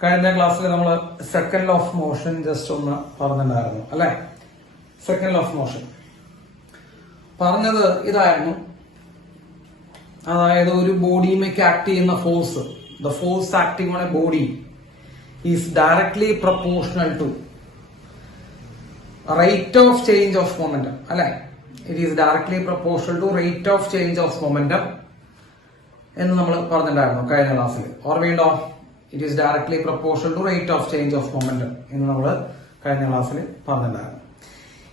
കഴിഞ്ഞ ക്ലാസ്സിൽ നമ്മൾ സെക്കൻഡ് ഓഫ് മോഷൻ ജസ്റ്റ് ഒന്ന് പറഞ്ഞിട്ടുണ്ടായിരുന്നു അല്ലെ. സെക്കൻഡ് ഓഫ് മോഷൻ പറഞ്ഞത് ഇതായിരുന്നു, അതായത് ഒരു ബോഡിയുമേക്ക് ആക്ട് ചെയ്യുന്ന force, the force acting on a body is directly proportional to rate of change of momentum അല്ലെ. It is directly proportional to rate of change of momentum എന്ന് നമ്മൾ പറഞ്ഞിട്ടുണ്ടായിരുന്നു കഴിഞ്ഞ ക്ലാസ്സിൽ. ഓർമ്മയുണ്ടോ? It is directly proportional to rate of change of momentum എന്ന് നമ്മൾ കഴിഞ്ഞ ക്ലാസ്സിൽ പറഞ്ഞിട്ടുണ്ടായിരുന്നു.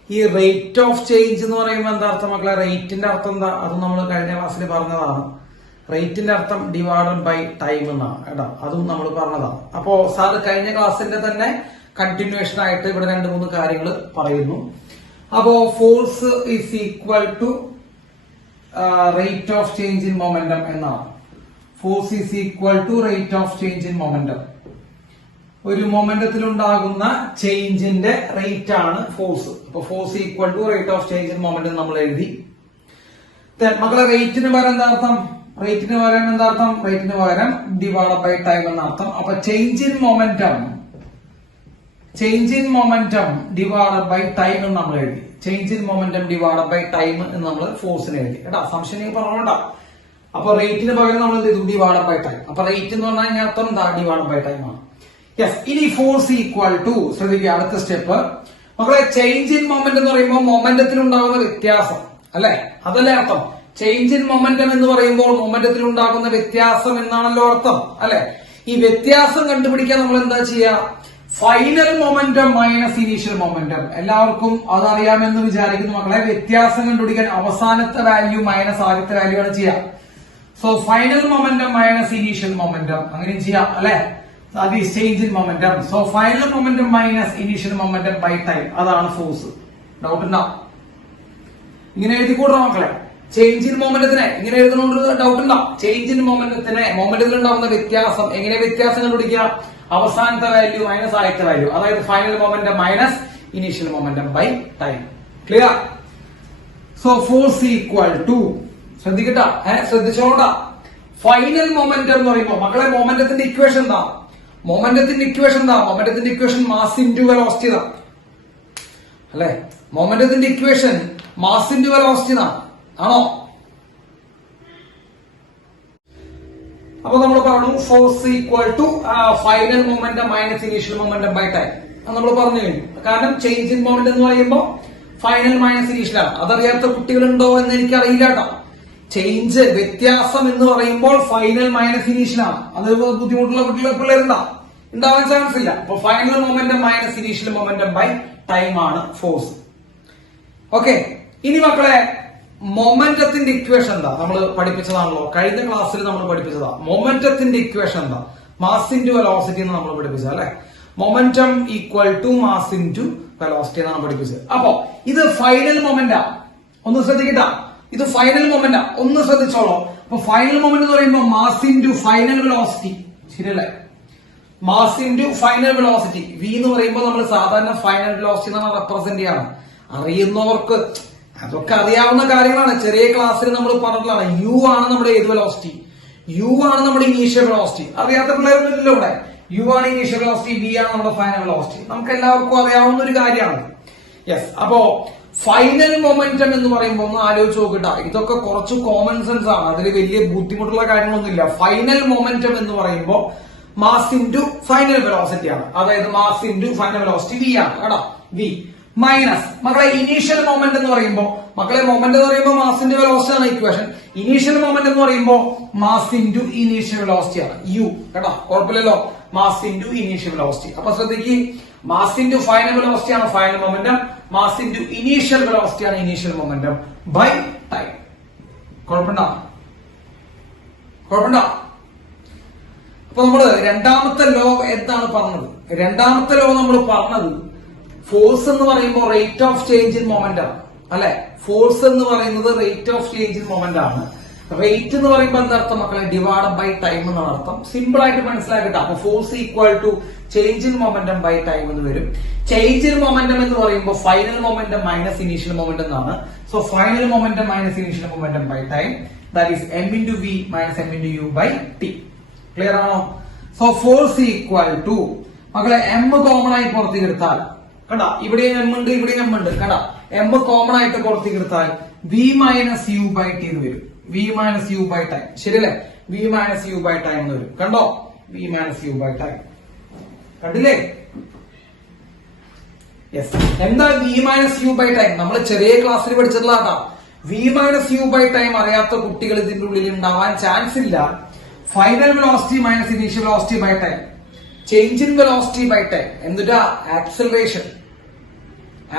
ഈ റേറ്റ് ഓഫ് ചേഞ്ച് എന്ന് പറയുമ്പോൾ എന്താ അർത്ഥം മക്കളെ? റേറ്റിന്റെ അർത്ഥം എന്താ? അതും നമ്മൾ കഴിഞ്ഞ ക്ലാസ്സിൽ പറഞ്ഞതാണ്. റേറ്റിന്റെ അർത്ഥം ഡിവൈഡഡ് ബൈ ടൈം എന്നാണ് കേട്ടോ. അതും നമ്മൾ പറഞ്ഞതാണ്. അപ്പോ സാർ കഴിഞ്ഞ ക്ലാസ്സിന്റെ തന്നെ കണ്ടിന്യൂഷൻ ആയിട്ട് ഇവിടെ 2-3 കാര്യങ്ങൾ പറയുന്നു. അപ്പോ force is equal to rate of change in momentum എന്നാണ്. Force is equal to rate of change in momentum. ഒരു മൊമെന്റത്തിൽ ഉണ്ടാകുന്ന ചേഞ്ചിന്റെ റേറ്റ് ആണ് ഫോഴ്സ്. അപ്പൊ force equal to rate of change in momentum നമ്മൾ എഴുതി. മക്കളെ റേറ്റിന് പകരം എന്താ അർത്ഥം? റേറ്റിന് പകരം എന്താ അർത്ഥം? റേറ്റിന് പകരം ഡിവൈഡ് ബൈ ടൈം എന്ന അർത്ഥം. അപ്പൊ change in momentum divide by time എന്ന് നമ്മൾ എഴുതി. Change in momentum divide by time എന്ന് നമ്മൾ ഫോഴ്സിന് എഴുതി കേട്ടാ. സംശയം പറഞ്ഞോണ്ടാ. അപ്പൊ റേറ്റിന് പകരം നമ്മൾ എന്ത് ചെയ്തു? Divide by time. അപ്പൊ റേറ്റ് എന്ന് പറഞ്ഞാൽ ഞാൻ അർത്ഥം എന്താ? ഡിവൈഡ് ബൈ ടൈം ആണ്. യെസ്. ഇനി ഫോഴ്സ് ഈക്വൽ ടു, ശ്രദ്ധിക്കുക അടുത്ത സ്റ്റെപ്പ് മക്കളെ. ചേഞ്ച് ഇൻ മൊമെന്റ് എന്ന് പറയുമ്പോൾ മൊമെന്റത്തിൽ ഉണ്ടാകുന്ന വ്യത്യാസം അല്ലെ, അതല്ലേ അർത്ഥം? ചേഞ്ച് ഇൻ മൊമെന്റം എന്ന് പറയുമ്പോൾ മൊമെന്റത്തിൽ ഉണ്ടാകുന്ന വ്യത്യാസം എന്നാണല്ലോ അർത്ഥം അല്ലെ. ഈ വ്യത്യാസം കണ്ടുപിടിക്കാൻ നമ്മൾ എന്താ ചെയ്യുക? Final momentum minus initial momentum. എല്ലാവർക്കും അതറിയാമെന്ന് വിചാരിക്കുന്നു മക്കളെ. വ്യത്യാസം കണ്ടുപിടിക്കാൻ അവസാനത്തെ വാല്യൂ മൈനസ് ആദ്യത്തെ വാല്യൂ ആണ് ചെയ്യുക. So final momentum minus initial momentum അങ്ങനെയും ചെയ്യാം അല്ലെ. അത് is change in momentum. So final momentum minus initial momentum by time, അതാണ് ഫോഴ്സ്. ഡൗട്ട് ഉണ്ടോ? ഇങ്ങനെ എഴുതിക്കൂടാ മക്കളെ. ചേഞ്ച് ഇൻ മൊമെന്റത്തിനെ ഇങ്ങനെ എഴുതുന്നോണ്ട് ഡൗട്ട് ഉണ്ടോ? ചേഞ്ച് ഇൻ മൊമെന്റത്തിനെ മൊമെന്റത്തിൽ ഉണ്ടാകുന്ന വ്യത്യാസം എങ്ങനെ വ്യത്യാസം കണ്ടുപിടിക്കുക? അവസാനത്തെ വാല്യൂ മൈനസ് ആദ്യത്തെ വാല്യൂ, അതായത് final momentum minus initial momentum by time. Clear? So force equal to, ശ്രദ്ധിക്കട്ടാ, ശ്രദ്ധിച്ചോണ്ടാ. ഫൈനൽ മൊമെന്റം എന്ന് പറയുമ്പോൾ മക്കളെ മൊമെന്റത്തിന്റെ ഇക്വേഷൻ എന്താ? മൊമെന്റത്തിന്റെ ഇക്വേഷൻ മാസ് ഇൻറ്റു വെലോസിറ്റി അല്ലെ. മൊമെന്റത്തിന്റെ ഇക്വേഷൻ മാസ് ഇൻറ്റു വെലോസിറ്റി ആണോ? അപ്പൊ നമ്മൾ പറഞ്ഞു force equal to final momentum minus initial momentum by time. നമ്മൾ പറഞ്ഞു കഴിഞ്ഞു. കാരണം ചേഞ്ച് ഇൻ മൊമെന്റ് എന്ന് പറയുമ്പോൾ ഫൈനൽ മൈനസ് ഇനീഷ്യൽ ആണ്. അതറിയാത്ത കുട്ടികളുണ്ടോ എന്ന് എനിക്ക് അറിയില്ല കേട്ടോ. ചേഞ്ച് വ്യത്യാസം എന്ന് പറയുമ്പോൾ ഫൈനൽ മൈനസ് ഇനീഷ്യൽ ആണ്. അത് ബുദ്ധിമുട്ടുള്ള പിള്ളേരുണ്ടാ? ഉണ്ടാവാൻ ചാൻസ് ഇല്ല. അപ്പൊ final momentum minus initial momentum by time ആണ് ഫോഴ്സ്. ഓക്കെ. ഇനി മക്കളെ മൊമെന്റത്തിന്റെ ഇക്വേഷൻ എന്താ? നമ്മൾ പഠിപ്പിച്ചതാണല്ലോ, കഴിഞ്ഞ ക്ലാസ്സിൽ നമ്മൾ പഠിപ്പിച്ചതാ. മൊമെന്റത്തിന്റെ ഇക്വേഷൻ എന്താ? മാസ് ഇൻറ്റു വെലോസിറ്റി എന്ന് നമ്മൾ പഠിപ്പിച്ചത് അല്ലെ. Momentum equal to mass into velocity എന്നാണ് പഠിപ്പിച്ചത്. അപ്പോ ഇത് ഫൈനൽ മൊമെന്റാ. ഒന്ന് ശ്രദ്ധിക്കട്ടാ, ഇത് ഫൈനൽ മൊമെന്റാ. ഒന്ന് ശ്രദ്ധിച്ചോളൂ. അപ്പൊ ഫൈനൽ മൊമെന്റ് എന്ന് പറയുമ്പോൾ മാസ് ഇൻറ്റു ഫൈനൽ വെലോസിറ്റി, ശരിയല്ലേ? Mass into final velocity. V എന്ന് പറയുമ്പോൾ നമ്മൾ സാധാരണ ഫൈനൽ വെലോസിറ്റി എന്നാണ് റെപ്രസെന്റ് ചെയ്യാണ്. അറിയുന്നവർക്ക് അതൊക്കെ അറിയാവുന്ന കാര്യങ്ങളാണ്. ചെറിയ ക്ലാസ്സിൽ നമ്മൾ പറഞ്ഞിട്ടുള്ളതാണ്. യു ആണ് നമ്മുടെ ഏത് വെലോസിറ്റി? യു ആണ് നമ്മുടെ ഇനീഷ്യൽ വെലോസിറ്റി. അറിയാത്ത പിള്ളേരൊന്നും ഇല്ല ഇവിടെ. യു ആണ് ഇനീഷ്യൽ വെലോസിറ്റി, വി ആണ് നമ്മുടെ ഫൈനൽ വെലോസിറ്റി. നമുക്ക് എല്ലാവർക്കും അറിയാവുന്ന ഒരു കാര്യമാണ്. യെസ്. അപ്പോ ഫൈനൽ മൊമെന്റം എന്ന് പറയുമ്പോൾ ഒന്ന് ആലോചിച്ച് നോക്കട്ട. ഇതൊക്കെ കുറച്ച് കോമൺ സെൻസ് ആണ്, അതിൽ വലിയ ബുദ്ധിമുട്ടുള്ള കാര്യങ്ങളൊന്നുമില്ല. ഫൈനൽ മൊമെന്റം എന്ന് പറയുമ്പോൾ മാസ് ഇൻറ്റു ഫൈനൽ വെലോസിറ്റി ആണ്. അതായത് mass into final velocity V ആണ് കേട്ടോ. വി മൈനസ് മക്കളെ ഇനീഷ്യൽ മൊമെന്റ് എന്ന് പറയുമ്പോൾ, മക്കളെ മൊമെന്റ് എന്ന് പറയുമ്പോൾ മാസിന്റെ വെലോസിറ്റി ആണ് ഇക്വേഷൻ. ഇനീഷ്യൽ മൊമെന്റ് എന്ന് പറയുമ്പോൾ മാസ് ഇൻറ്റു ഇനീഷ്യൽ വെലോസിറ്റി ആണ് യു കേട്ടോ. കുഴപ്പമില്ലല്ലോ. Mass into initial velocity. അപ്പൊ ശ്രദ്ധിക്കുക, മാസ് ഇൻറ്റു ഫൈനൽ വെലോസിറ്റി ആണ് final momentum, mass into initial velocity ആണ് ഇനീഷ്യൽ മൊമെന്റം ബൈ ടൈം. കുഴപ്പമുണ്ടോ? അപ്പൊ നമ്മള് രണ്ടാമത്തെ ലോ എന്താണ് പറഞ്ഞത്? രണ്ടാമത്തെ ലോ നമ്മൾ പറഞ്ഞത് ഫോഴ്സ് എന്ന് പറയുമ്പോൾ rate of change in moment ആണ് അല്ലെ. ഫോഴ്സ് എന്ന് പറയുന്നത് rate of change in moment ആണ്. റേറ്റ് എന്ന് പറയുമ്പോൾ എന്താർത്ഥം മക്കളെ? ഡിവൈഡ് ബൈ ടൈം എന്നാണ് അർത്ഥം. സിമ്പിൾ ആയിട്ട് മനസ്സിലാക്കട്ടെ. അപ്പൊ force equal to change in momentum by time എന്ന് വരും. ചേഞ്ച് ഇൻ മൊമെന്റം എന്ന് പറയുമ്പോൾ final momentum minus initial momentum എന്നാണ്. So final momentum minus initial momentum by time, that is m into v minus m into u by t. Clear ആണോ? So force equal to മക്കളെ M common ആയി പുറത്തേക്ക് എടുത്താൽ കണ്ട ഇവിടെയും M ഉണ്ട് ഇവിടെയും എം ഉണ്ട് കണ്ട എം കോമൺ ആയിട്ട് പുറത്തേക്ക് എടുത്താൽ V minus U by T എന്ന് വരും. V minus U by time ശരിയല്ലേ? V minus U by time എന്ന് വരും. കണ്ടോ? V minus U by time കണ്ടില്ലേ? യെസ്. എന്താ V minus U by time? നമ്മൾ ചെറിയ ക്ലാസ്സിൽ പഠിച്ചിട്ടുള്ളതാ. V minus U by time അറിയാത്ത കുട്ടികൾ ഇതിന്റെ ഉള്ളിൽ ഉണ്ടാവാൻ ചാൻസ് ഇല്ല. Final velocity minus initial velocity by time, change in velocity by time. എന്നിട്ടാ ആക്സിലറേഷൻ.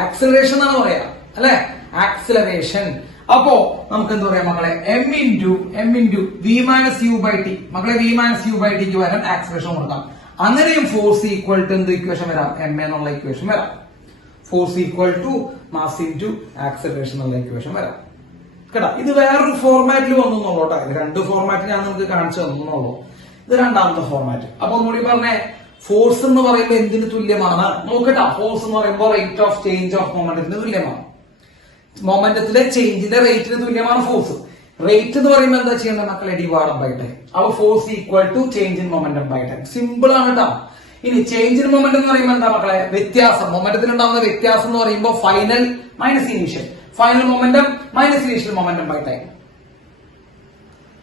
ആക്സിലറേഷൻ എന്നാണ് പറയാ അല്ലെ? ആക്സിലറേഷൻ. അപ്പോ നമുക്ക് എന്താ പറയാ മക്കളെ? M into V minus U by T. മക്കളെ വി മൈനസ് യു ബൈ ടിക്ക് വരാൻ ആക്സിലറേഷൻ കൊടുക്കാം. അങ്ങനെയും ഫോഴ്സ് ഈക്വൽ ടു എന്ത് ഇക്വേഷൻ വരാം? എം എന്നുള്ള ഇക്വേഷൻ വരാം. Force equal to mass into acceleration എന്നുള്ള ഇക്വേഷൻ വരാം. കേട്ടാ, ഇത് വേറൊരു ഫോർമാറ്റിൽ വന്നു എന്നുള്ളൂട്ടോ. ഇത് രണ്ട് ഫോർമാറ്റിൽ ഞാൻ നിങ്ങൾക്ക് കാണിച്ചു തന്നുള്ളൂ. ഇത് രണ്ടാമത്തെ ഫോർമാറ്റ്. അപ്പൊ ഒന്നുകൂടി പറഞ്ഞേ, ഫോഴ്സ് എന്ന് പറയുമ്പോൾ എന്തിന് തുല്യമാണ്? നോക്കട്ടാ, ഫോഴ്സ് എന്ന് പറയുമ്പോൾ റേറ്റ് ഓഫ് ചേഞ്ച് ഓഫ് മൊമെന്റത്തിന് തുല്യമാണ്. മൊമെന്റത്തിലെ ചേഞ്ചിന്റെ റേറ്റിന് തുല്യമാണ് ഫോഴ്സ്. റേറ്റ് എന്ന് പറയുമ്പോൾ എന്താ ചെയ്യേണ്ടത് മക്കളെ? Divide by time. അപ്പൊ force equal to change in momentum by time. Simple ആണ് കേട്ടോ. ഇനി ചേഞ്ച് ഇൻ മൊമെന്റം എന്ന് പറയുമ്പോൾ എന്താ മക്കളെ? വ്യത്യാസം. മൊമെന്റത്തിൽ ഉണ്ടാകുന്ന വ്യത്യാസം എന്ന് പറയുമ്പോൾ final minus initial. Final momentum minus initial momentum by time.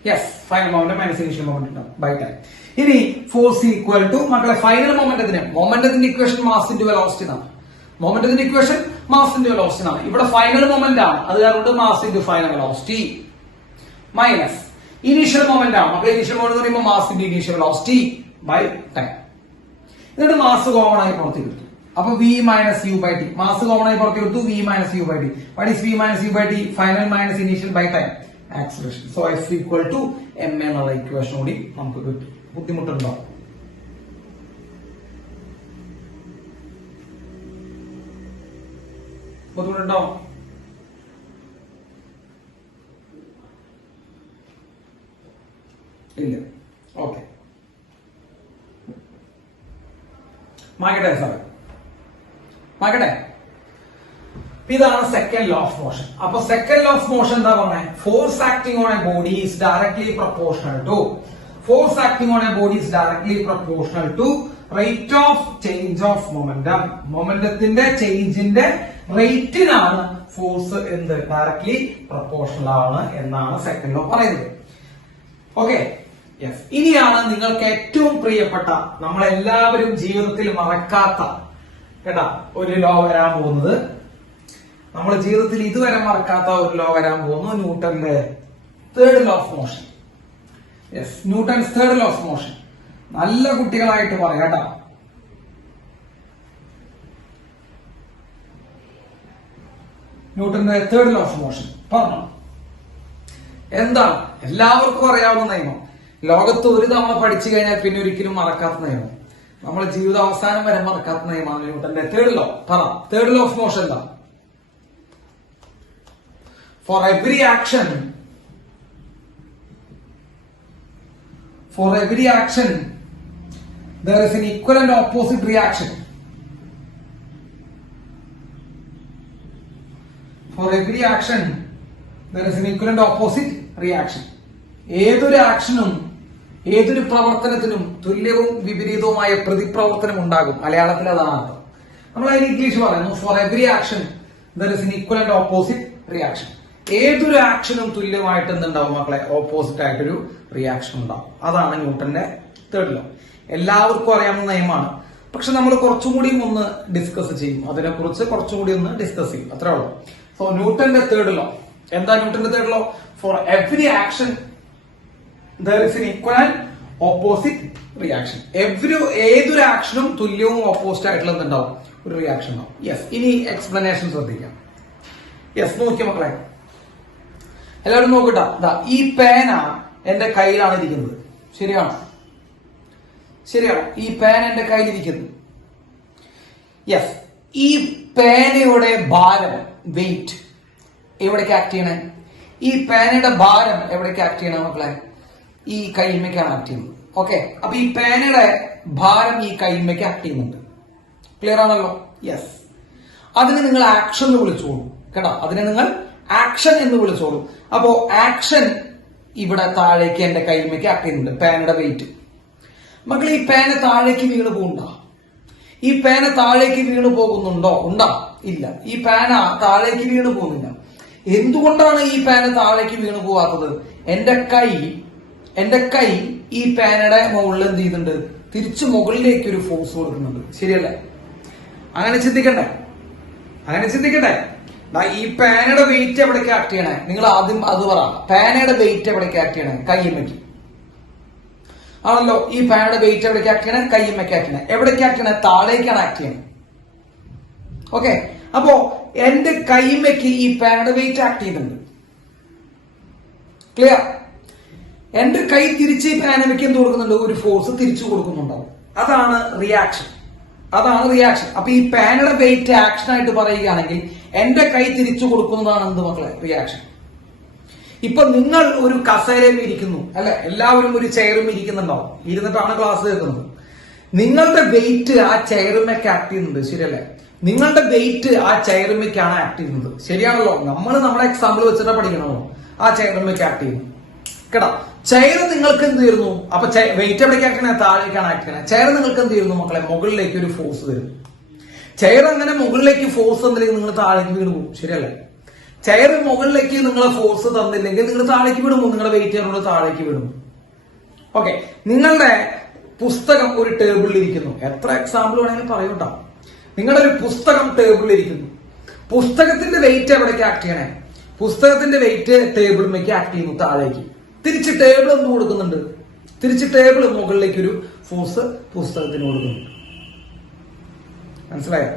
Yes, final momentum minus initial momentum by time. ഇനി ഫോഴ്സ് ഈക്വൽ ടു മക്കളെ ഫൈനൽ മൊമെന്റത്തിന്റെ ഇക്വേഷൻ മാസ് ഇൻറ്റു വെലോസിറ്റി എന്നാണ്. മൊമെന്റത്തിന്റെ ഇക്വേഷൻ മാസ് ഇൻറ്റു വെലോസിറ്റി എന്നാണ്. ഇവിടെ ഫൈനൽ മൊമെന്റ് ആണ്, അത് കാരണം mass into final velocity minus initial moment ആണ്. മക്കളെ ഇനീഷ്യൽ മൊമെന്റ് എന്ന് പറയുമ്പോൾ mass into initial velocity by time. എന്നിട്ട് മാസ് കോമൺ ആയി പുറത്തേക്ക് എടുത്തു. അപ്പൊ V minus U by T. Mass common ആയി പുറത്തേക്ക് എടുത്തു. V minus U by T. What is V minus U by T? Final minus initial by time, acceleration. So F equal to M എന്നുള്ള equation കൂടി നമുക്ക് കിട്ടും. ബുദ്ധിമുട്ടുണ്ടോ? ബുദ്ധിമുട്ടുണ്ടോ? ഇല്ല. ഓക്കെ, മാക്കട്ടെ സാർ, മാക്കട്ടെ. ഇതാണ് സെക്കൻഡ് ലോ ഓഫ് മോഷൻ. അപ്പൊ സെക്കൻഡ് ലോ ഓഫ് മോഷൻ എന്താ പറഞ്ഞത്? Force acting on a body is directly proportional to rate of change of momentum. മൊമെന്റത്തിന്റെ ചേഞ്ചിന്റെ റേറ്റിനാണ് ഫോഴ്സ് എന്ത്? ഡയറക്ട്ലി പ്രൊപ്പോർഷണൽ ആണ് എന്നാണ് സെക്കൻഡ് ലോ പറയുന്നത്. Okay, yes. ഇനിയാണ് നിങ്ങൾക്ക് ഏറ്റവും പ്രിയപ്പെട്ട, നമ്മളെല്ലാവരും ജീവിതത്തിൽ മറക്കാത്ത കേട്ടാ ഒരു ലോ വരാൻ പോകുന്നത്. നമ്മൾ ജീവിതത്തിൽ ഇതുവരെ മറക്കാത്ത ഒരു ലോ വരാൻ പോകുന്നു. ന്യൂട്ടന്റെ third law of motion. Yes, Newton's third law of motion. നല്ല കുട്ടികളായിട്ട് പറയാം കേട്ടാ. ന്യൂട്ടന്റെ തേർഡ് ലോ ഓഫ് മോഷൻ പറഞ്ഞു. എന്താണ്? എല്ലാവർക്കും അറിയാവുന്ന നിയമം. ലോകത്ത് ഒരു തവണ പഠിച്ചു കഴിഞ്ഞാൽ പിന്നെ ഒരിക്കലും മറക്കാത്ത നിയമം. നമ്മുടെ ജീവിത അവസാനം വരെ മറക്കാത്ത നിയമമാണ് ന്യൂട്ടന്റെ തേർഡ് ലോ. പറ, തേർഡ് ലോ ഓഫ് മോഷൻ എന്താ? For every action, there is an equal and opposite reaction. For every action, there is an equal and opposite reaction. ഏതൊരു ആക്ഷനും ഏതൊരു പ്രവർത്തനത്തിനും തുല്യവും വിപരീതവുമായ പ്രതിപ്രവർത്തനം ഉണ്ടാകും. മലയാളത്തിൽ അതാണ് അർത്ഥം. നമ്മൾ അതിന് ഇംഗ്ലീഷ് പറയുന്നു for every action there is an equal and opposite reaction. ഏതൊരു ആക്ഷനും തുല്യമായിട്ട് എന്തുണ്ടാവും മക്കളെ? ഓപ്പോസിറ്റ് ആയിട്ടൊരു റിയാക്ഷൻ ഉണ്ടാവും. അതാണ് ന്യൂട്ടന്റെ തേർഡ് ലോ. എല്ലാവർക്കും അറിയാവുന്ന നിയമമാണ്. പക്ഷെ നമ്മൾ കുറച്ചും കൂടി ഒന്ന് ഡിസ്കസ് ചെയ്യും. അതിനെക്കുറിച്ച് കുറച്ചും കൂടി ഒന്ന് ഡിസ്കസ് ചെയ്യും. അത്രേ ഉള്ളൂ. സോ ന്യൂട്ടന്റെ തേർഡ് ലോ എന്താ? ന്യൂട്ടന്റെ third law, for every action there is an equal and opposite reaction. ഏതൊരു ആക്ഷനും തുല്യവും ഓപ്പോസിറ്റ് ആയിട്ടുള്ള എന്തുണ്ടാവും? ഒരു റിയാക്ഷൻ ഉണ്ടാവും. യെസ്. ഇനി എക്സ്പ്ലനേഷൻ ശ്രദ്ധിക്കാം. യെസ്, നോക്കിയ മക്കളെ, എല്ലാവരും നോക്കട്ടാ. ഈ പേന എന്റെ കയ്യിലാണ് ഇരിക്കുന്നത്. ശരിയാണോ? ശരിയാണോ? ഈ പേന എന്റെ കയ്യിലിരിക്കുന്നു. യെസ്. ഈ പേനയുടെ ഭാരം, വെയിറ്റ് എവിടേക്ക് ആക്ട് ചെയ്യണേ? ഈ പേനയുടെ ഭാരം എവിടേക്ക് ആക്ട് ചെയ്യണേ മക്കളെ? ഈ കൈമയ്ക്കാണ് ആക്ട് ചെയ്യുന്നത്. ഓക്കെ, അപ്പൊ ഈ പേനയുടെ ഭാരം ഈ കൈമയ്ക്ക് ആക്ട് ചെയ്യുന്നുണ്ട്. ക്ലിയർ ആണല്ലോ? യെസ്. അതിന് നിങ്ങൾ ആക്ഷൻ എന്ന് വിളിച്ചോളൂ കേട്ടോ. അതിനെ നിങ്ങൾ ആക്ഷൻ എന്ന് വിളിച്ചോളൂ. അപ്പോ ആക്ഷൻ ഇവിടെ താഴേക്ക് എന്റെ കൈമയ്ക്ക് ആക്ട് ചെയ്യുന്നുണ്ട്, പേനയുടെ വെയിറ്റ്. മക്കൾ ഈ പേന താഴേക്ക് വീണ് പോകുന്നുണ്ടോ? ഈ പേന താഴേക്ക് വീണ് പോകുന്നുണ്ടോ? ഉണ്ടോ? ഇല്ല. ഈ പേന താഴേക്ക് വീണ് പോകുന്നില്ല. എന്തുകൊണ്ടാണ് ഈ പേന താഴേക്ക് വീണ് പോവാത്തത്? എന്റെ കൈ ഈ പേനയുടെ മുകളിൽ എന്ത് ചെയ്യുന്നുണ്ട്? തിരിച്ചു മുകളിലേക്ക് ഒരു ഫോഴ്സ് കൊടുക്കുന്നുണ്ട്. ശരിയല്ലേ? അങ്ങനെ ചിന്തിക്കണ്ടേ? ഈ പേനയുടെ വെയിറ്റ് എവിടേക്ക് ആക്ട് ചെയ്യണേ? നിങ്ങൾ ആദ്യം അത് പറ. പേനയുടെ വെയിറ്റ് എവിടേക്ക് ആക്ട് ചെയ്യണേ? കയ്യമ്മയ്ക്ക് ആണല്ലോ. ഈ പേനയുടെ വെയിറ്റ് എവിടേക്ക് ആക്ട് ചെയ്യണേ? കയ്യമ്മയ്ക്ക് ആക്ട് ചെയ്യണേ. എവിടേക്ക് ആക്ട് ചെയ്യണേ? താഴേക്കാണ് ആക്ട് ചെയ്യണേ. ഓക്കെ, അപ്പോ എന്റെ കൈമയ്ക്ക് ഈ പേനയുടെ വെയിറ്റ് ആക്ട് ചെയ്യുന്നുണ്ട്. ക്ലിയർ? എന്റെ കൈ തിരിച്ച് ഈ പേനയ്ക്ക് എന്ത് കൊടുക്കുന്നുണ്ട്? ഒരു ഫോഴ്സ് തിരിച്ചു കൊടുക്കുന്നുണ്ടാവും. അതാണ് റിയാക്ഷൻ. അപ്പൊ ഈ പേനയുടെ വെയിറ്റ് ആക്ഷൻ ആയിട്ട് പറയുകയാണെങ്കിൽ എന്റെ കൈ തിരിച്ചു കൊടുക്കുന്നതാണ് എന്ത് മക്കളെ? റിയാക്ഷൻ. ഇപ്പൊ നിങ്ങൾ ഒരു കസേരയിൽ ഇരിക്കുന്നു അല്ലെ? എല്ലാവരും ഒരു ചെയറും ഇരിക്കുന്നുണ്ടാവും. ഇരുന്നിട്ടാണ് ക്ലാസ് കേൾക്കുന്നത്. നിങ്ങളുടെ വെയിറ്റ് ആ ചെയറുമേക്ക് ആക്ട് ചെയ്യുന്നുണ്ട്. ശരിയല്ലേ? നിങ്ങളുടെ വെയിറ്റ് ആ ചെയറുമേക്കാണ് ആക്ട് ചെയ്യുന്നത്. ശരിയാണല്ലോ? നമ്മൾ നമ്മുടെ എക്സാമ്പിൾ വെച്ചിട്ട് പഠിക്കണമല്ലോ. ആ ചെയറുമേക്ക് ആക്ട് ചെയ്യുന്നു കേട്ടോ. ചെയർ നിങ്ങൾക്ക് എന്ത് ചെയ്യുന്നു? അപ്പൊ വെയിറ്റ് എവിടേക്ക് ആക്ട് ചെയ്യണേ? താഴേക്കാണ് ആക്ട് ചെയ്യണേ. ചെയർ നിങ്ങൾക്ക് എന്ത് ചെയ്യുന്നു മക്കളെ? മുകളിലേക്ക് ഒരു ഫോഴ്സ് തരും. ചെയർ അങ്ങനെ മുകളിലേക്ക് ഫോഴ്സ് തന്നില്ലെങ്കിൽ നിങ്ങൾ താഴേക്ക് വീണ് പോകും. ശരിയല്ലേ? ചെയർ മുകളിലേക്ക് നിങ്ങളെ ഫോഴ്സ് തന്നില്ലെങ്കിൽ നിങ്ങൾ താഴേക്ക് വീണു പോകും. നിങ്ങളുടെ വെയിറ്റ് നമ്മൾ താഴേക്ക് വീണു. ഓക്കെ, നിങ്ങളുടെ പുസ്തകം ഒരു ടേബിളിൽ ഇരിക്കുന്നു. എത്ര എക്സാമ്പിൾ വേണമെങ്കിൽ പറയൂട്ടോ. നിങ്ങളുടെ ഒരു പുസ്തകം ടേബിളിൽ ഇരിക്കുന്നു. പുസ്തകത്തിന്റെ വെയിറ്റ് എവിടേക്ക് ആക്ട് ചെയ്യണേ? പുസ്തകത്തിന്റെ വെയിറ്റ് ടേബിളിലേക്ക് ആക്ട് ചെയ്യുന്നു, താഴേക്ക്. തിരിച്ച് ടേബിൾ എന്ത് കൊടുക്കുന്നുണ്ട്? തിരിച്ച് ടേബിൾ മുകളിലേക്ക് ഒരു ഫോഴ്സ് പുസ്തകത്തിന് കൊടുക്കുന്നുണ്ട്. മനസ്സിലായോ?